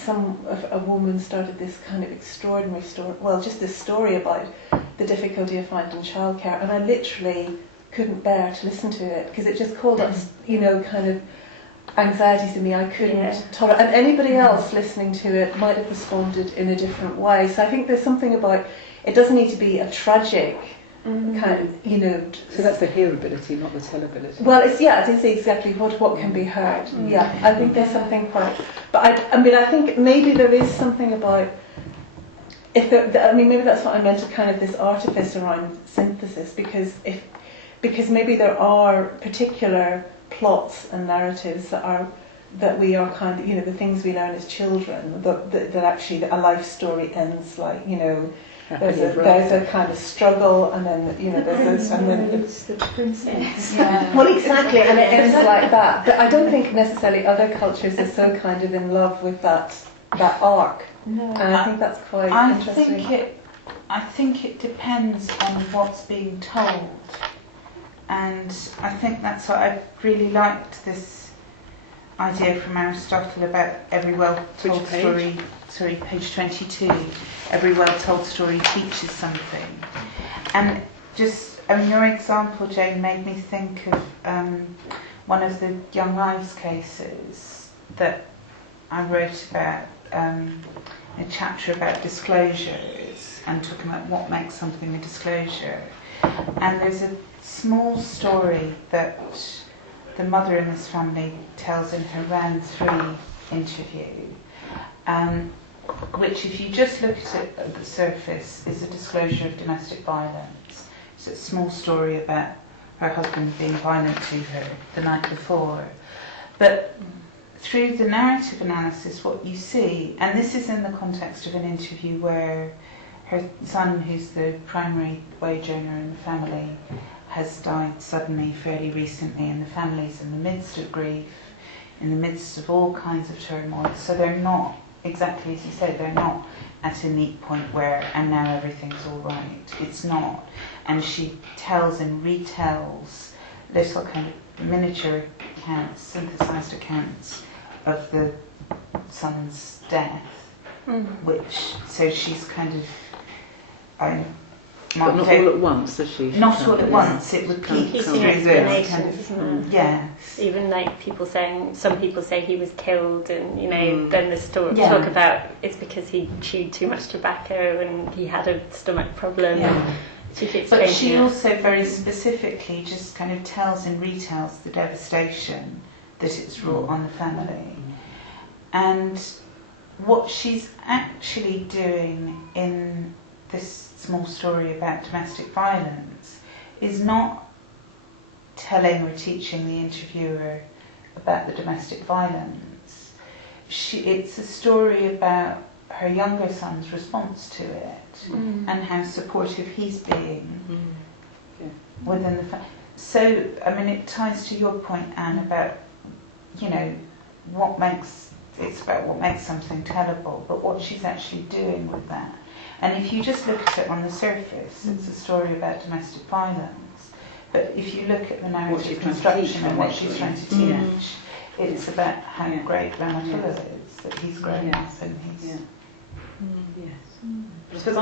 a woman started this kind of extraordinary story, just this story about the difficulty of finding childcare, and I literally couldn't bear to listen to it, because it just called up, kind of anxieties in me I couldn't tolerate, and anybody else listening to it might have responded in a different way. So I think there's something about, it doesn't need to be a tragic kind of, you know. So that's the hearability, not the tellability. Well, it's exactly what can be heard. Yeah, I think there's something quite. But I think maybe there is something about. Maybe that's what I meant, kind of this artifice around synthesis, because maybe there are particular plots and narratives that we are kind of, you know, the things we learn as children, that actually a life story ends like, you know, there's a kind of struggle, and then, you know, it's the princess. Yeah. Well, exactly, and it ends like that. But I don't think necessarily other cultures are so kind of in love with that arc. No. And I think that's quite interesting. I think it depends on what's being told, and I think that's what I really liked, this idea from Aristotle about every well-told story. Sorry, page 22. Every well-told story teaches something, and just your example, Jane, made me think of one of the Young Lives cases that I wrote about. A chapter about disclosures and talking about what makes something a disclosure. And there's a small story that the mother in this family tells in her round 3 interview, which, if you just look at it at the surface, is a disclosure of domestic violence. It's a small story about her husband being violent to her the night before. But through the narrative analysis, what you see, and this is in the context of an interview where her son, who's the primary wage earner in the family, has died suddenly fairly recently, and the family's in the midst of grief, in the midst of all kinds of turmoil. So they're not, exactly as you said, they're not at a neat point where, and now everything's all right. It's not. And she tells and retells little kind of miniature accounts, synthesised accounts of the son's death, which, so she's kind of, but not all at once, does she? Not all at once. It would peek through the kind of, yes. Even like some people say he was killed, and you know, then there's talk about it's because he chewed too much tobacco and he had a stomach problem. Yeah. But she also very specifically just kind of tells and retells the devastation that it's wrought on the family. And what she's actually doing in this small story about domestic violence is not telling or teaching the interviewer about the domestic violence. It's a story about her younger son's response to it and how supportive he's being within the family. So, I mean, it ties to your point, Anne, about, you know, it's about what makes something tellable, but what she's actually doing with that. And if you just look at it on the surface, it's a story about domestic violence. But if you look at the narrative construction and what she's trying to teach, it's about how great Ramatullah is, that he's grown up and he's... But I suppose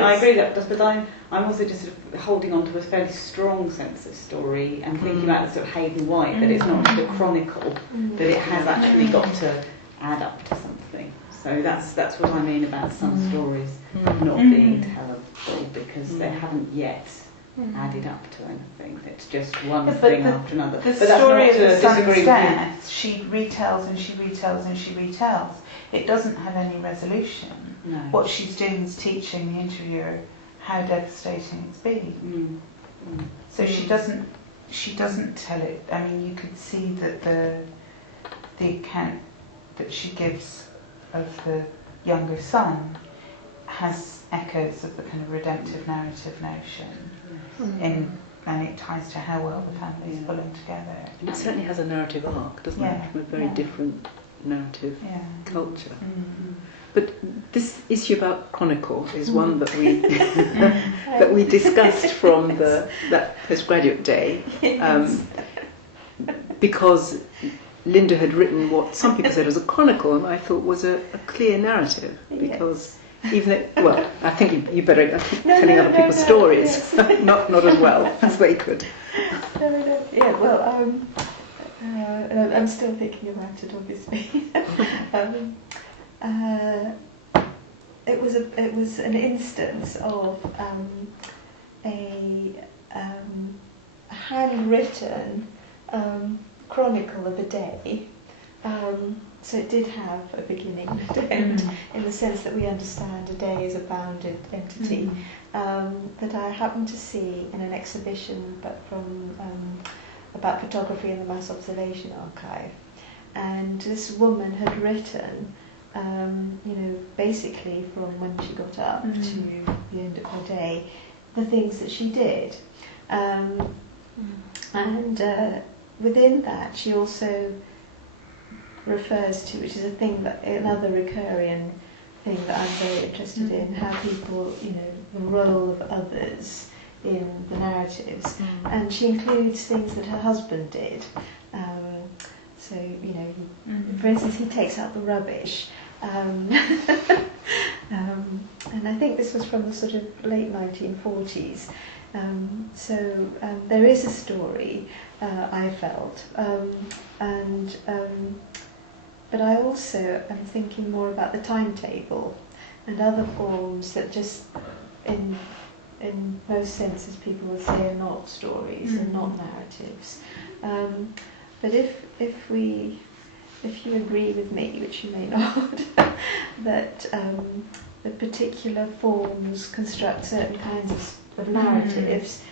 I agree that, but I'm also just sort of holding on to a fairly strong sense of story and thinking about the sort of Hayden White, that it's not just a chronicle, that it has actually got to add up to something. So that's what I mean about some stories not being tellable, because they haven't yet added up to anything. It's just one thing after another. The story of the son's death, she retells and she retells and she retells. It doesn't have any resolution. No. What she's doing is teaching the interviewer how devastating it's been. So she doesn't tell it. I mean, you could see that the account that she gives of the younger son has echoes of the kind of redemptive narrative notion, and it ties to how well the family is pulling together. And it certainly has a narrative arc, doesn't it? From a very different narrative culture. But this issue about chronicle is one that we that we discussed from that postgraduate day, because Linda had written what some people said was a chronicle, and I thought was a clear narrative, because even though, I think you better keep telling other people's stories, not as well as they could. Yeah, well, I'm still thinking about it, obviously. It was an instance of a handwritten chronicle of a day. So it did have a beginning and an end, in the sense that we understand a day as a bounded entity, that I happened to see in an exhibition about photography in the Mass Observation Archive. And this woman had written, basically from when she got up to the end of her day, the things that she did. And within that, she also refers to, which is another recurring thing that I'm very interested in, how people, the role of others in the narratives. And she includes things that her husband did. So, for instance, he takes out the rubbish. And I think this was from the sort of late 1940s. So there is a story, I felt. But I also am thinking more about the timetable and other forms that just, in most senses, people would say are not stories and not narratives. But if you agree with me, which you may not, that the particular forms construct certain kinds of narratives,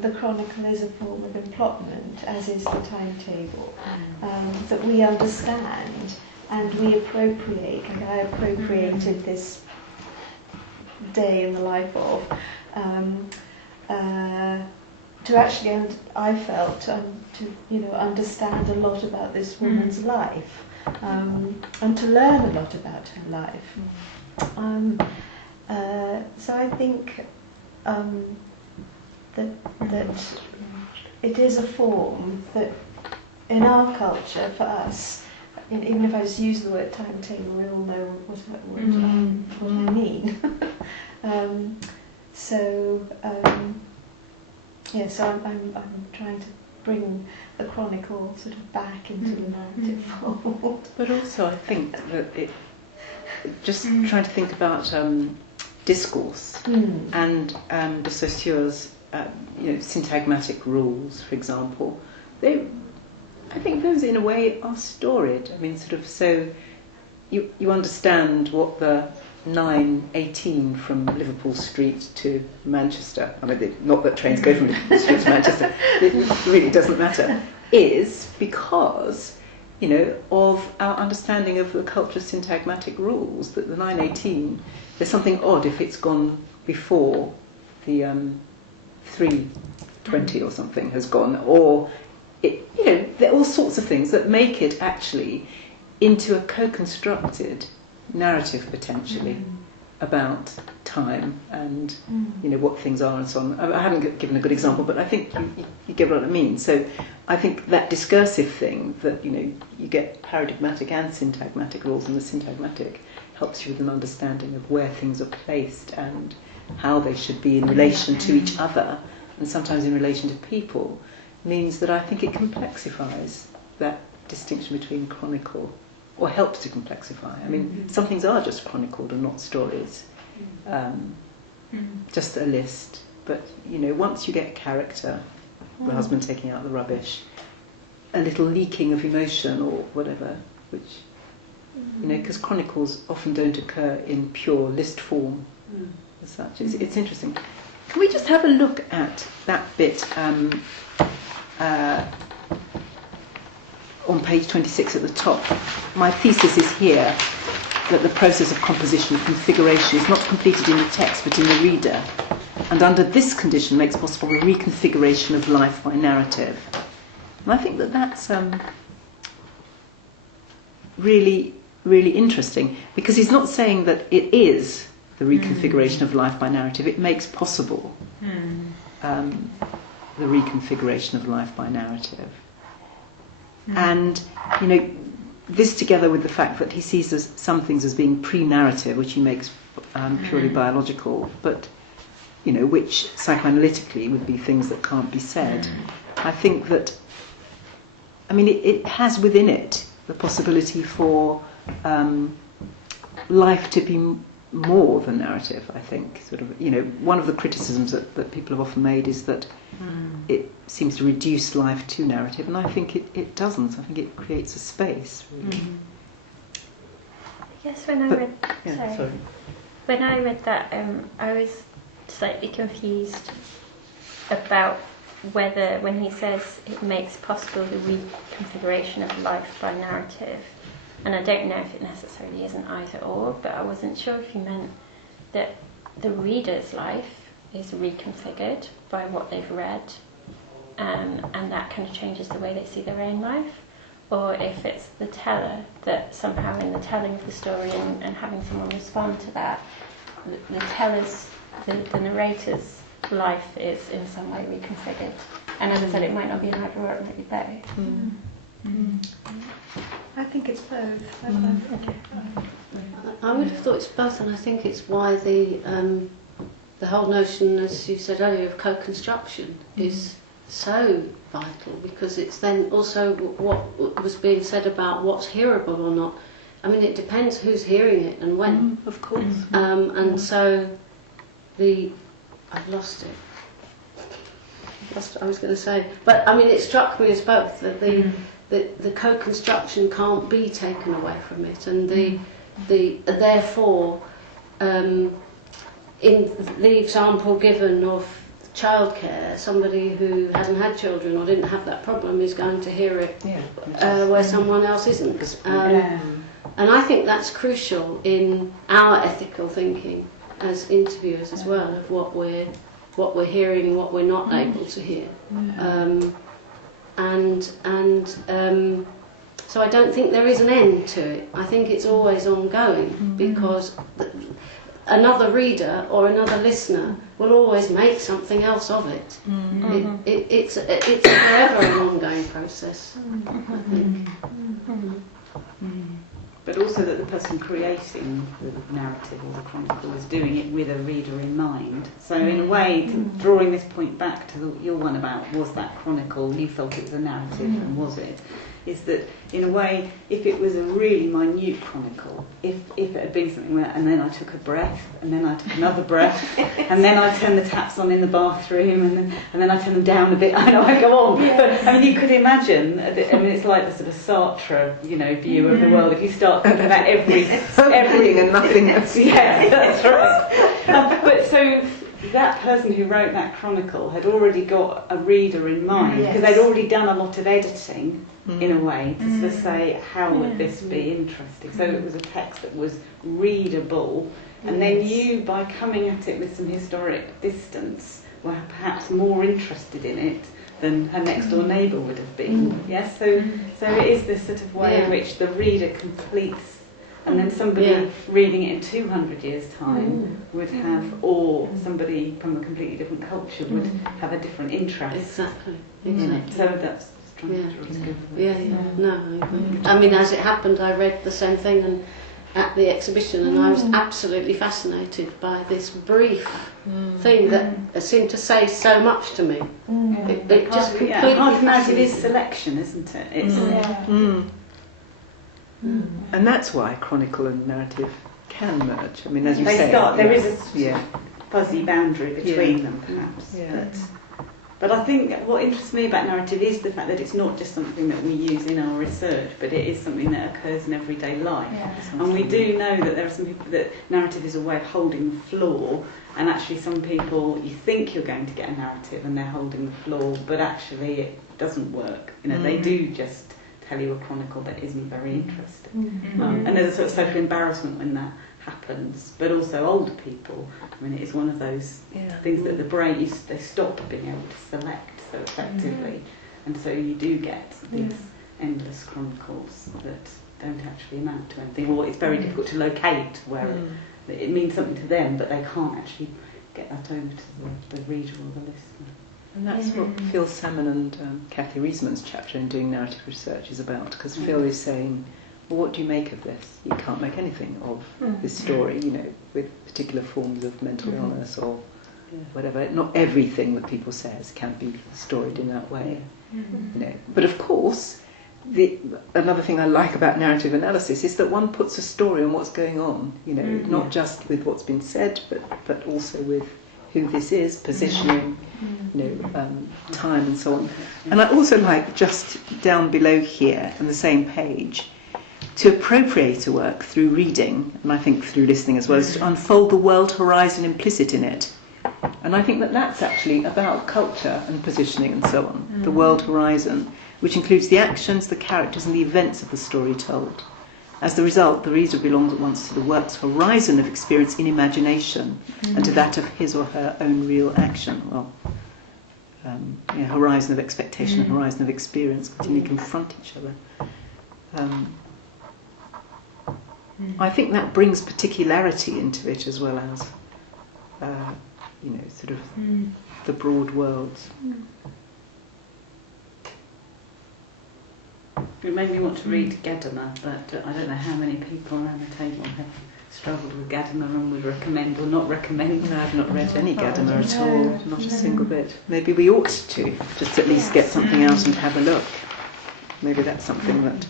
the chronicle is a form of emplotment, as is the timetable, that we understand and we appropriate. Like I appropriated this day in the life of, to actually, I felt, to understand a lot about this woman's life, and to learn a lot about her life. So I think that it is a form that, in our culture, for us, even if I just use the word timetable, we all know what I mean. So I'm trying to bring the chronicle sort of back into the narrative fold. But also, I think that just trying to think about discourse and de Saussure's syntagmatic rules, for example. I think those in a way are storied. I mean, sort of, so you understand what the 9:18 from Liverpool Street to Manchester, I mean, not that trains go from Liverpool Street to Manchester, it really doesn't matter, is because, of our understanding of the culture's syntagmatic rules, that the 9:18, there's something odd if it's gone before the 3:20 or something has gone, or there are all sorts of things that make it actually into a co-constructed narrative potentially about time and what things are and so on. I haven't given a good example, but I think you get what I mean. So I think that discursive thing that you get paradigmatic and syntagmatic rules, and the syntagmatic helps you with an understanding of where things are placed and how they should be in relation to each other, and sometimes in relation to people, means that I think it complexifies that distinction between chronicle, or helps to complexify. I mean, some things are just chronicled and not stories, just a list. But, once you get character, the husband taking out the rubbish, a little leaking of emotion or whatever, which, because chronicles often don't occur in pure list form as such. It's interesting. Can we just have a look at that bit on page 26 at the top? My thesis is here that the process of composition and configuration is not completed in the text but in the reader, and under this condition makes possible the reconfiguration of life by narrative. And I think that that's really, really interesting, because he's not saying that it is the reconfiguration of life by narrative, it makes possible the reconfiguration of life by narrative. And, this together with the fact that he sees some things as being pre-narrative, which he makes purely biological, but, which psychoanalytically would be things that can't be said. I think that, it has within it the possibility for life to be more than narrative, I think. Sort of, one of the criticisms that people have often made is that it seems to reduce life to narrative, and I think it doesn't. I think it creates a space, really. I guess when I read that, I was slightly confused about whether, when he says it makes possible the reconfiguration of life by narrative, and I don't know if it necessarily is an either or, but I wasn't sure if you meant that the reader's life is reconfigured by what they've read, and that kind of changes the way they see their own life, or if it's the teller that somehow in the telling of the story and having someone respond to that, the teller's, the narrator's life is in some way reconfigured. And as I said, it might not be an either or, it might be both. I think it's both. I would have thought it's both, and I think it's why the whole notion, as you said earlier, of co-construction is so vital, because it's then also what was being said about what's hearable or not. I mean, it depends who's hearing it and when. Of course. And so I've lost it. That's what I was going to say. But I mean, it struck me as both, that the co-construction can't be taken away from it, and therefore, in the example given of childcare, somebody who hasn't had children or didn't have that problem is going to hear it where someone else isn't. And I think that's crucial in our ethical thinking as interviewers as well, of what we're hearing and what we're not able to hear. So I don't think there is an end to it. I think it's always ongoing, because another reader or another listener will always make something else of it. It's forever an ongoing process, I think. But also that the person creating the narrative or the chronicle is doing it with a reader in mind. So in a way, drawing this point back to your one about, was that chronicle, you felt it was a narrative, and was it? Is that, in a way, if it was a really minute chronicle, if it had been something where, and then I took a breath, and then I took another breath, and then I turned the taps on in the bathroom, and then I turned them down a bit, I know I go on. But I mean, you could imagine, it's like the sort of Sartre, view of the world. If you start thinking about everything and nothing else. Yeah, that's right. But so that person who wrote that chronicle had already got a reader in mind, because they'd already done a lot of editing, in a way, to sort of say, how would this be interesting? So it was a text that was readable, and then you, by coming at it with some historic distance, were perhaps more interested in it than her next door neighbour would have been. Yes, so it is this sort of way in which the reader completes, and then somebody reading it in 200 years' time would have, or somebody from a completely different culture would have a different interest. Exactly. So that's no, I agree. I mean, as it happened, I read the same thing at the exhibition, and I was absolutely fascinated by this brief thing that seemed to say so much to me. It just completely hard to imagine. It is selection, isn't it? It's and that's why chronicle and narrative can merge. I mean, as you they say, start. There is a fuzzy boundary between them, perhaps. But I think what interests me about narrative is the fact that it's not just something that we use in our research, but it is something that occurs in everyday life. And we do know that there are some people that narrative is a way of holding the floor, and actually some people, you think you're going to get a narrative and they're holding the floor, but actually it doesn't work. They do just tell you a chronicle that isn't very interesting. And there's a sort of social embarrassment when that happens, but also older people. I mean, it is one of those things that the brain, they stop being able to select so effectively, and so you do get these endless chronicles that don't actually amount to anything, or it's very difficult to locate where it means something to them, but they can't actually get that over to the reader or the listener. And that's what Phil Salmon and Cathy Riesman's chapter in Doing Narrative Research is about, because Phil is saying, well, what do you make of this? You can't make anything of this story, with particular forms of mental illness or whatever. Not everything that people says can be storied in that way. But of course, another thing I like about narrative analysis is that one puts a story on what's going on, not just with what's been said, but also with who this is, positioning, time and so on. And I also like, just down below here on the same page, to appropriate a work through reading, and I think through listening as well, is to unfold the world horizon implicit in it. And I think that that's actually about culture and positioning and so on, the world horizon, which includes the actions, the characters and the events of the story told. As the result, the reader belongs at once to the work's horizon of experience in imagination and to that of his or her own real action. Well, horizon of expectation and horizon of experience continually confront each other. I think that brings particularity into it as well as, sort of the broad worlds. It made me want to read Gadamer, but I don't know how many people around the table have struggled with Gadamer and would recommend or not recommend. No, I've not read any Gadamer at all, not a single bit. Maybe we ought to, just at least get something out and have a look. Maybe that's something that...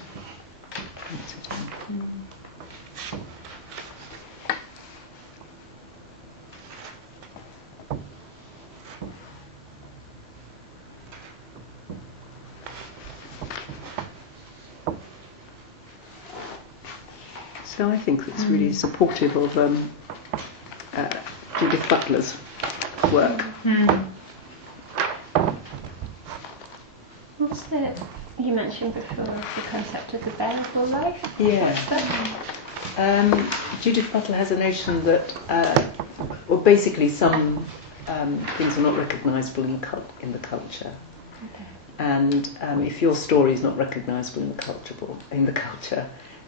So I think it's really supportive of Judith Butler's work. What's the, you mentioned before, the concept of the bearable life? Yeah. Judith Butler has a notion that, basically some things are not recognisable in the culture. Okay. And if your story is not recognisable in the culture,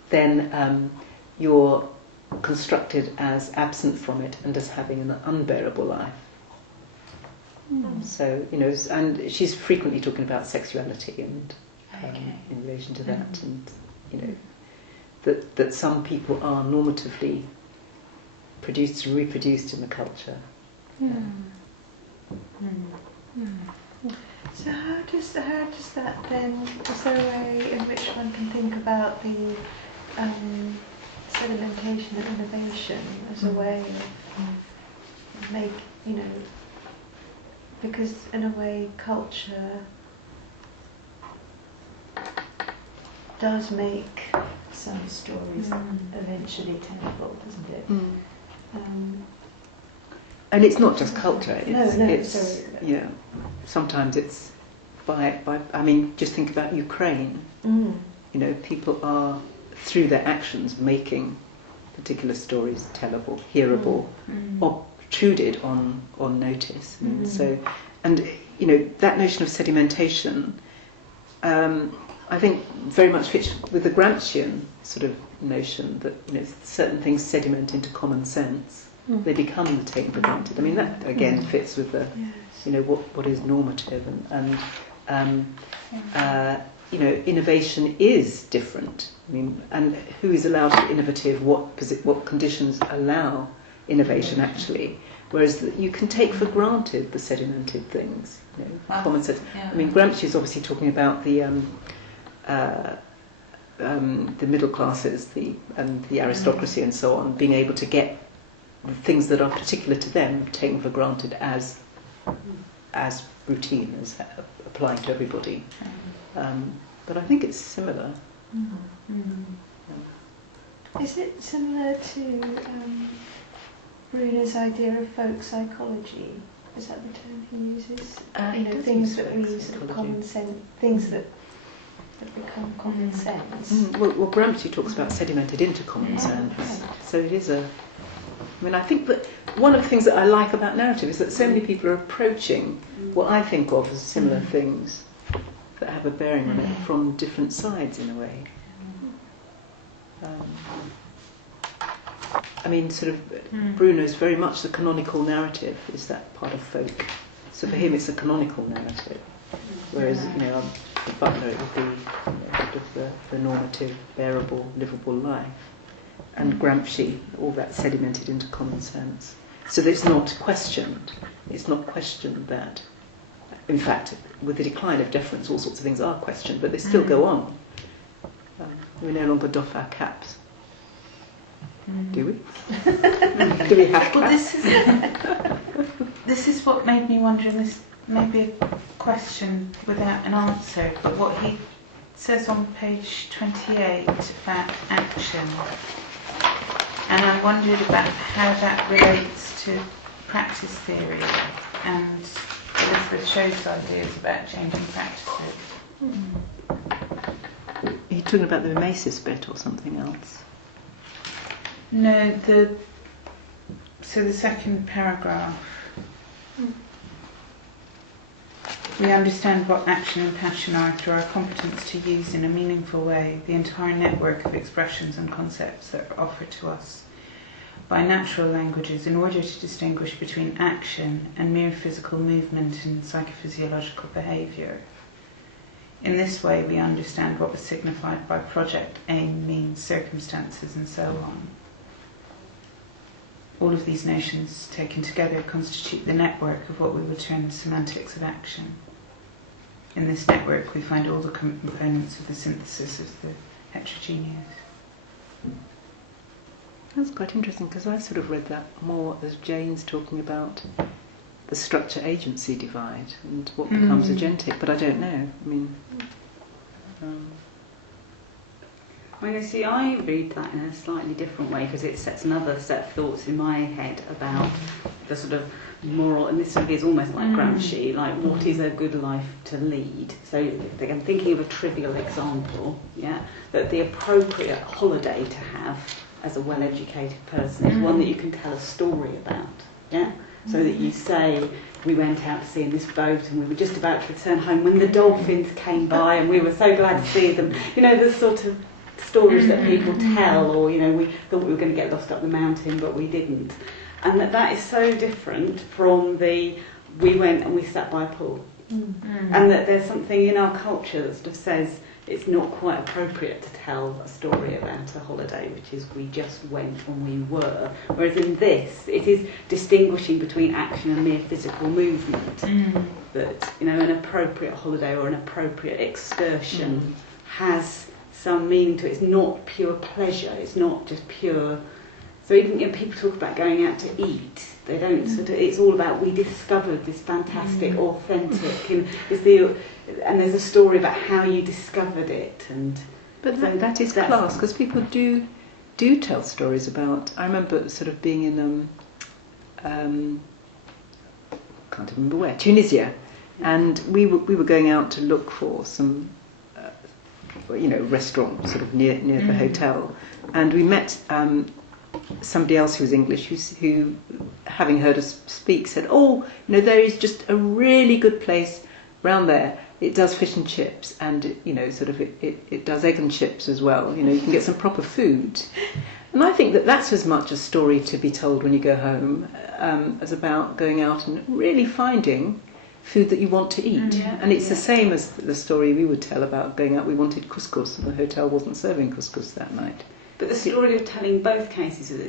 then you're constructed as absent from it and as having an unbearable life. So, and she's frequently talking about sexuality and in relation to that, and that some people are normatively produced and reproduced in the culture. So how does that then? Is there a way in which one can think about the sedimentation and innovation as a way of make, because in a way culture does make some stories eventually tenable, doesn't it? And it's not just culture. It's, sorry. Sometimes it's by. I mean, just think about Ukraine. People are, through their actions, making particular stories tellable, hearable, obtruded on notice. So, and that notion of sedimentation, I think very much fits with the Gramscian sort of notion that certain things sediment into common sense. They become taken for granted. I mean, that again fits with the what is normative and innovation is different. I mean, and who is allowed to be innovative? What conditions allow innovation actually? Whereas you can take for granted the sedimented things, common sense. Yeah. I mean, Gramsci is obviously talking about the middle classes, the aristocracy, and so on, being able to get the things that are particular to them taken for granted as routine, as applying to everybody. But I think it's similar. Is it similar to Bruner's idea of folk psychology? Is that the term he uses? Things that we use of common sense, things that become common sense. Well, Gramsci talks about sedimented into common sense. So it is I think that one of the things that I like about narrative is that so many people are approaching what I think of as similar things that have a bearing on it from different sides in a way. Bruno is very much the canonical narrative, is that part of folk. So for him it's a canonical narrative, whereas, for Butler it would be the normative, bearable, livable life. And Gramsci, all that sedimented into common sense. So that it's not questioned that, in fact, with the decline of deference, all sorts of things are questioned, but they still go on. We no longer doff our caps. Do we? Do we have Well, caps? this is what made me wonder, and this may be a question without an answer, but what he says on page 28 about action, and I wondered about how that relates to practice theory and Elizabeth Show's ideas about changing practices. Are you talking about the mimesis bit or something else? No, the second paragraph. We understand what action and passion are through our competence to use in a meaningful way the entire network of expressions and concepts that are offered to us by natural languages in order to distinguish between action and mere physical movement and psychophysiological behaviour. In this way, we understand what was signified by project, aim, means, circumstances, and so on. All of these notions taken together constitute the network of what we would term the semantics of action. In this network, we find all the components of the synthesis of the heterogeneous. That's quite interesting, because I sort of read that more as Jane's talking about the structure-agency divide and what becomes agentic, but I don't know. I mean, see, I read that in a slightly different way, because it sets another set of thoughts in my head about the sort of moral, and this sort of is almost like Gramsci, like what is a good life to lead. So I'm thinking of a trivial example, that the appropriate holiday to have as a well-educated person is one that you can tell a story about, so that you say, we went out to sea in this boat and we were just about to return home when the dolphins came by and we were so glad to see them. The sort of stories that people tell, or we thought we were going to get lost up the mountain but we didn't, and that is so different from the we went and we sat by a pool, and that there's something in our culture that sort of says it's not quite appropriate to tell a story about a holiday, which is we just went and we were, whereas in this it is distinguishing between action and mere physical movement, that an appropriate holiday or an appropriate excursion has some meaning to it. It's not pure pleasure, it's not just pure. So even people talk about going out to eat, they don't sort of, it's all about we discovered this fantastic, authentic, and there's a story about how you discovered it, but that is class, because people do tell stories about. I remember sort of being in can't remember where, Tunisia, and we were going out to look for some restaurant sort of near the hotel, and we met somebody else who was English who having heard us speak said, there is just a really good place round there. It does fish and chips, and it does egg and chips as well. You can get some proper food. And I think that's as much a story to be told when you go home as about going out and really finding food that you want to eat. And it's the same as the story we would tell about going out. We wanted couscous and the hotel wasn't serving couscous that night. But the story of telling both cases is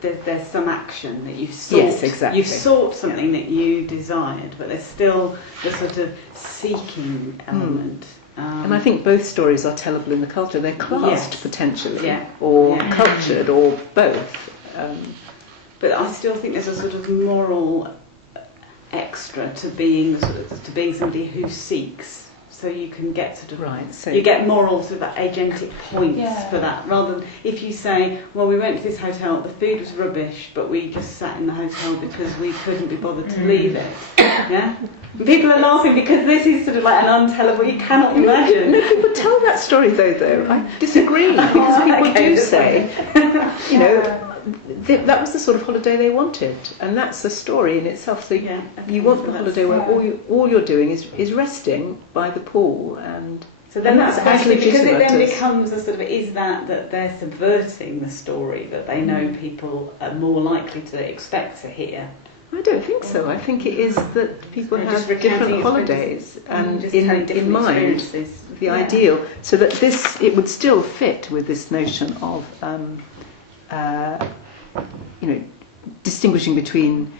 that there's some action that you've sought. Yes, exactly. You've sought something that you desired, but there's still the sort of seeking element. And I think both stories are tellable in the culture. They're classed potentially, or cultured, or both. But I still think there's a sort of moral extra to being somebody who seeks. So you can get sort of so you get moral sort of agentic points for that, rather than if you say, well, we went to this hotel, the food was rubbish, but we just sat in the hotel because we couldn't be bothered to leave it. And people are laughing because this is sort of like an untellable. You cannot imagine. No, people tell that story though. I disagree, because people do say, that was the sort of holiday they wanted, and that's the story in itself. So you want the holiday where all you're doing is resting by the pool, and so then that's actually because it then as becomes a sort of that they're subverting the story that they know people are more likely to expect to hear. I don't think so. I think it is that people have different holidays and in mind the ideal, so that it would still fit with this notion of distinguishing between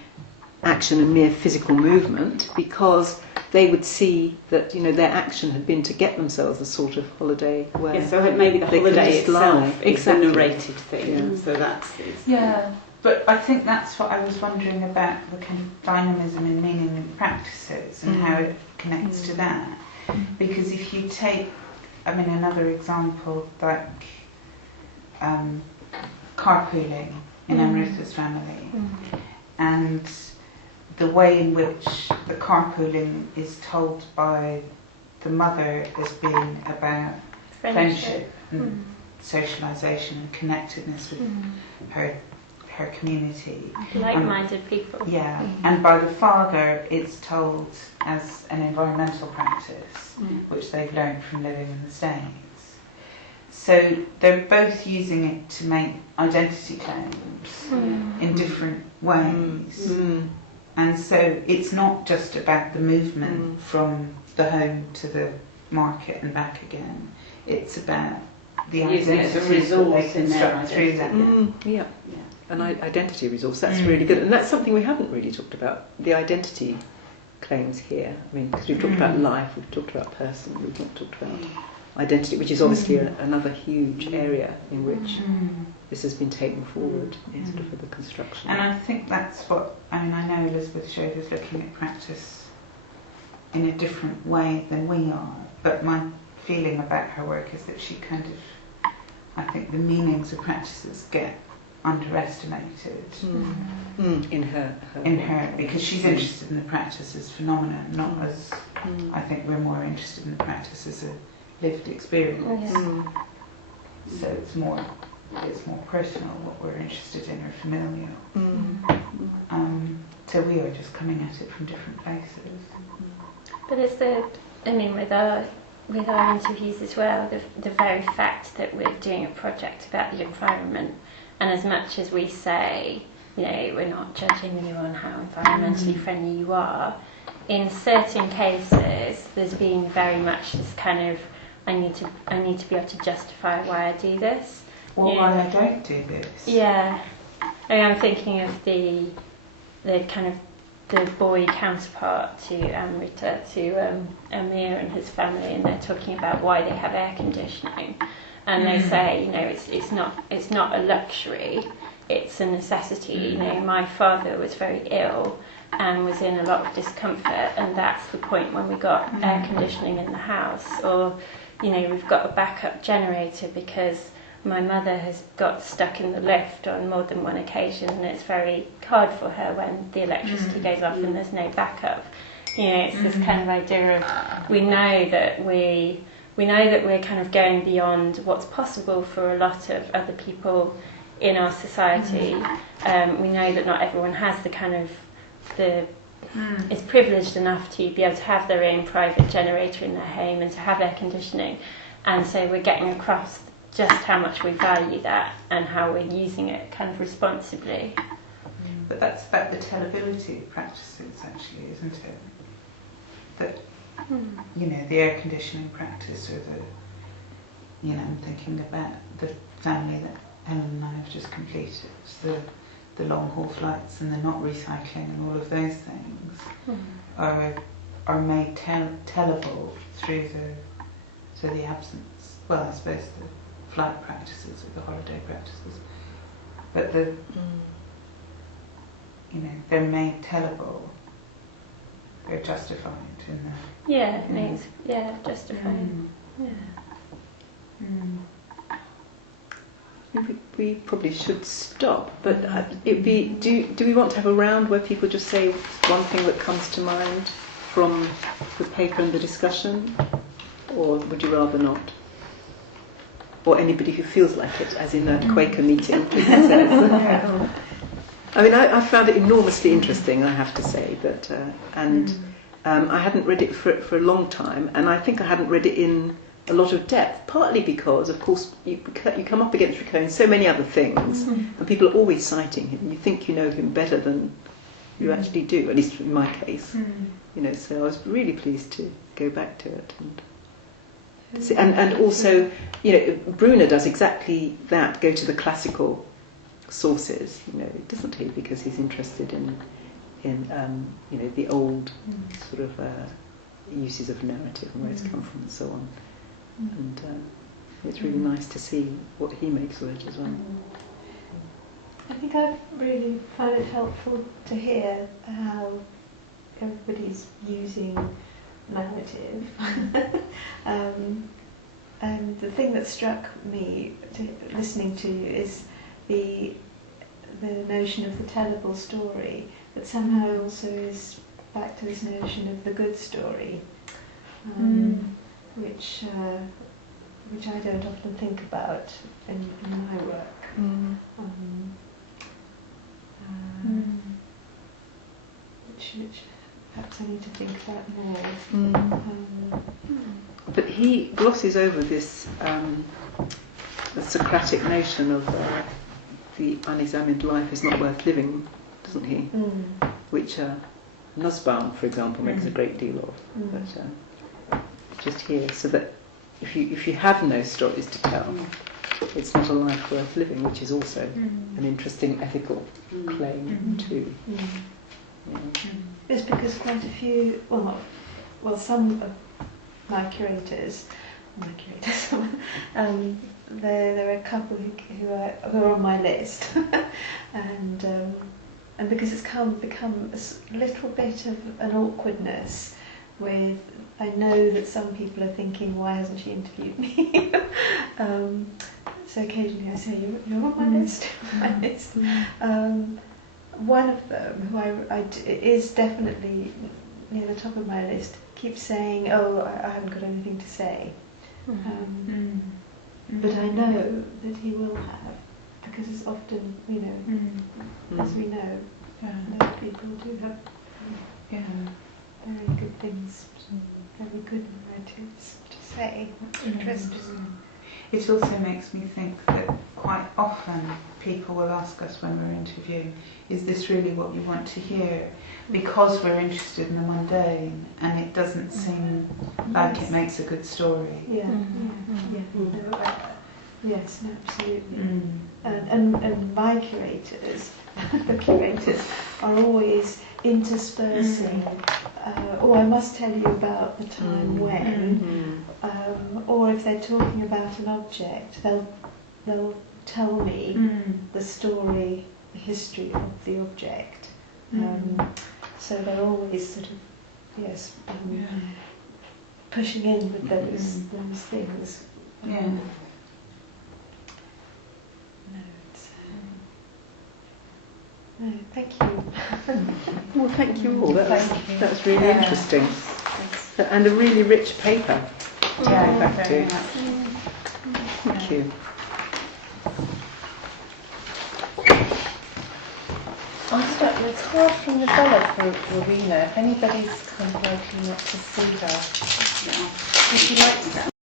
action and mere physical movement, because they would see that, you know, their action had been to get themselves a sort of holiday where Yeah, so maybe the they could holiday just itself lie. is Exactly. the narrated thing. Yeah. So that's Yeah, but I think that's what I was wondering about, the kind of dynamism in meaning and practices and how it connects to that. Because if you take, I mean, another example, like carpooling in Amrita's family, and the way in which the carpooling is told by the mother as being about friendship and socialisation and connectedness with her community. Like-minded people. Yeah, and by the father it's told as an environmental practice, which they've learned from living in the States. So they're both using it to make identity claims in different ways. And so it's not just about the movement from the home to the market and back again. It's about the using it as a identities that they resource in their construct through that. Yeah. An identity resource, that's really good. And that's something we haven't really talked about, the identity claims here. I mean, because we've talked about life, we've talked about person, we've not talked about identity, which is obviously another huge area in which this has been taken forward in sort of the construction. And I think that's what, I mean, I know Elizabeth Schover's looking at practice in a different way than we are, but my feeling about her work is that she kind of, I think the meanings of practices get underestimated in her because she's interested in the practice as phenomena, not as I think we're more interested in the practice as a lived experience. So it's more personal, what we're interested in, or familial. So we are just coming at it from different places. But it's with our interviews as well, the very fact that we're doing a project about the environment, and as much as we say, you know, we're not judging you on how environmentally friendly you are, in certain cases there's been very much this kind of, I need to be able to justify why I do this. Well, why I don't do this. Yeah. I mean, I'm thinking of the kind of the boy counterpart to Amrita, to Amir and his family, and they're talking about why they have air conditioning, and they say, you know, it's not a luxury, it's a necessity. You know, my father was very ill and was in a lot of discomfort, and that's the point when we got air conditioning in the house. Or, you know, we've got a backup generator because my mother has got stuck in the lift on more than one occasion, and it's very hard for her when the electricity goes off and there's no backup. You know, it's this kind of idea of we know that we're kind of going beyond what's possible for a lot of other people in our society. We know that not everyone has the kind of is privileged enough to be able to have their own private generator in their home and to have air conditioning, and so we're getting across just how much we value that and how we're using it kind of responsibly. But that's about the tellability of practices, actually, isn't it? That, you know, the air conditioning practice, or I'm thinking about the family that Ellen and I have just completed, the long haul flights and the not recycling and all of those things are made tellable through the absence, well, I suppose the flight practices or the holiday practices, but they're made tellable, they're justified in the justified. We probably should stop, but it'd be, do we want to have a round where people just say one thing that comes to mind from the paper and the discussion, or would you rather not? Or anybody who feels like it, as in a Quaker meeting, says. I mean, I found it enormously interesting, I have to say, but I hadn't read it for a long time, and I think I hadn't read it in a lot of depth, partly because, of course, you come up against Ricoeur in so many other things, and people are always citing him. You think you know him better than you actually do, at least in my case. So I was really pleased to go back to it. And also, Bruner does exactly that, go to the classical sources, doesn't he? Because he's interested in in the old sort of uses of narrative and where it's come from and so on. And it's really nice to see what he makes of it as well. I think I've really found it helpful to hear how everybody's using narrative. And the thing that struck me listening to you is the notion of the tellable story, that somehow also is back to this notion of the good story, which I don't often think about in my work. Which perhaps I need to think about more. But he glosses over this the Socratic notion of the unexamined life is not worth living, doesn't he? Which Nussbaum, for example, makes a great deal of. But just here, so that if you have no stories to tell, it's not a life worth living, which is also an interesting ethical claim too. It's because quite a few, some of my curators, there are a couple who are on my list, and because it's become a little bit of an awkwardness with. I know that some people are thinking, why hasn't she interviewed me? So occasionally I say, you're on my list. One of them, who is definitely near the top of my list, keeps saying, I haven't got anything to say. But I know that he will have, because it's often, as we know, most people do have very good things, very good narratives to say. Interesting. It also makes me think that quite often people will ask us when we're interviewing, is this really what you want to hear? Because we're interested in the mundane and it doesn't seem like it makes a good story. Yes, absolutely. And my curators, the curators, are always interspersing, I must tell you about the time when, or if they're talking about an object, they'll tell me the story, the history of the object. So they're always sort of, pushing in with those things. No, thank you. Well, thank you all. That's really interesting. And a really rich paper. Thank you. Thank you. It's hard from novella for Rowena. If anybody's kind of likely not to see her, Would you like to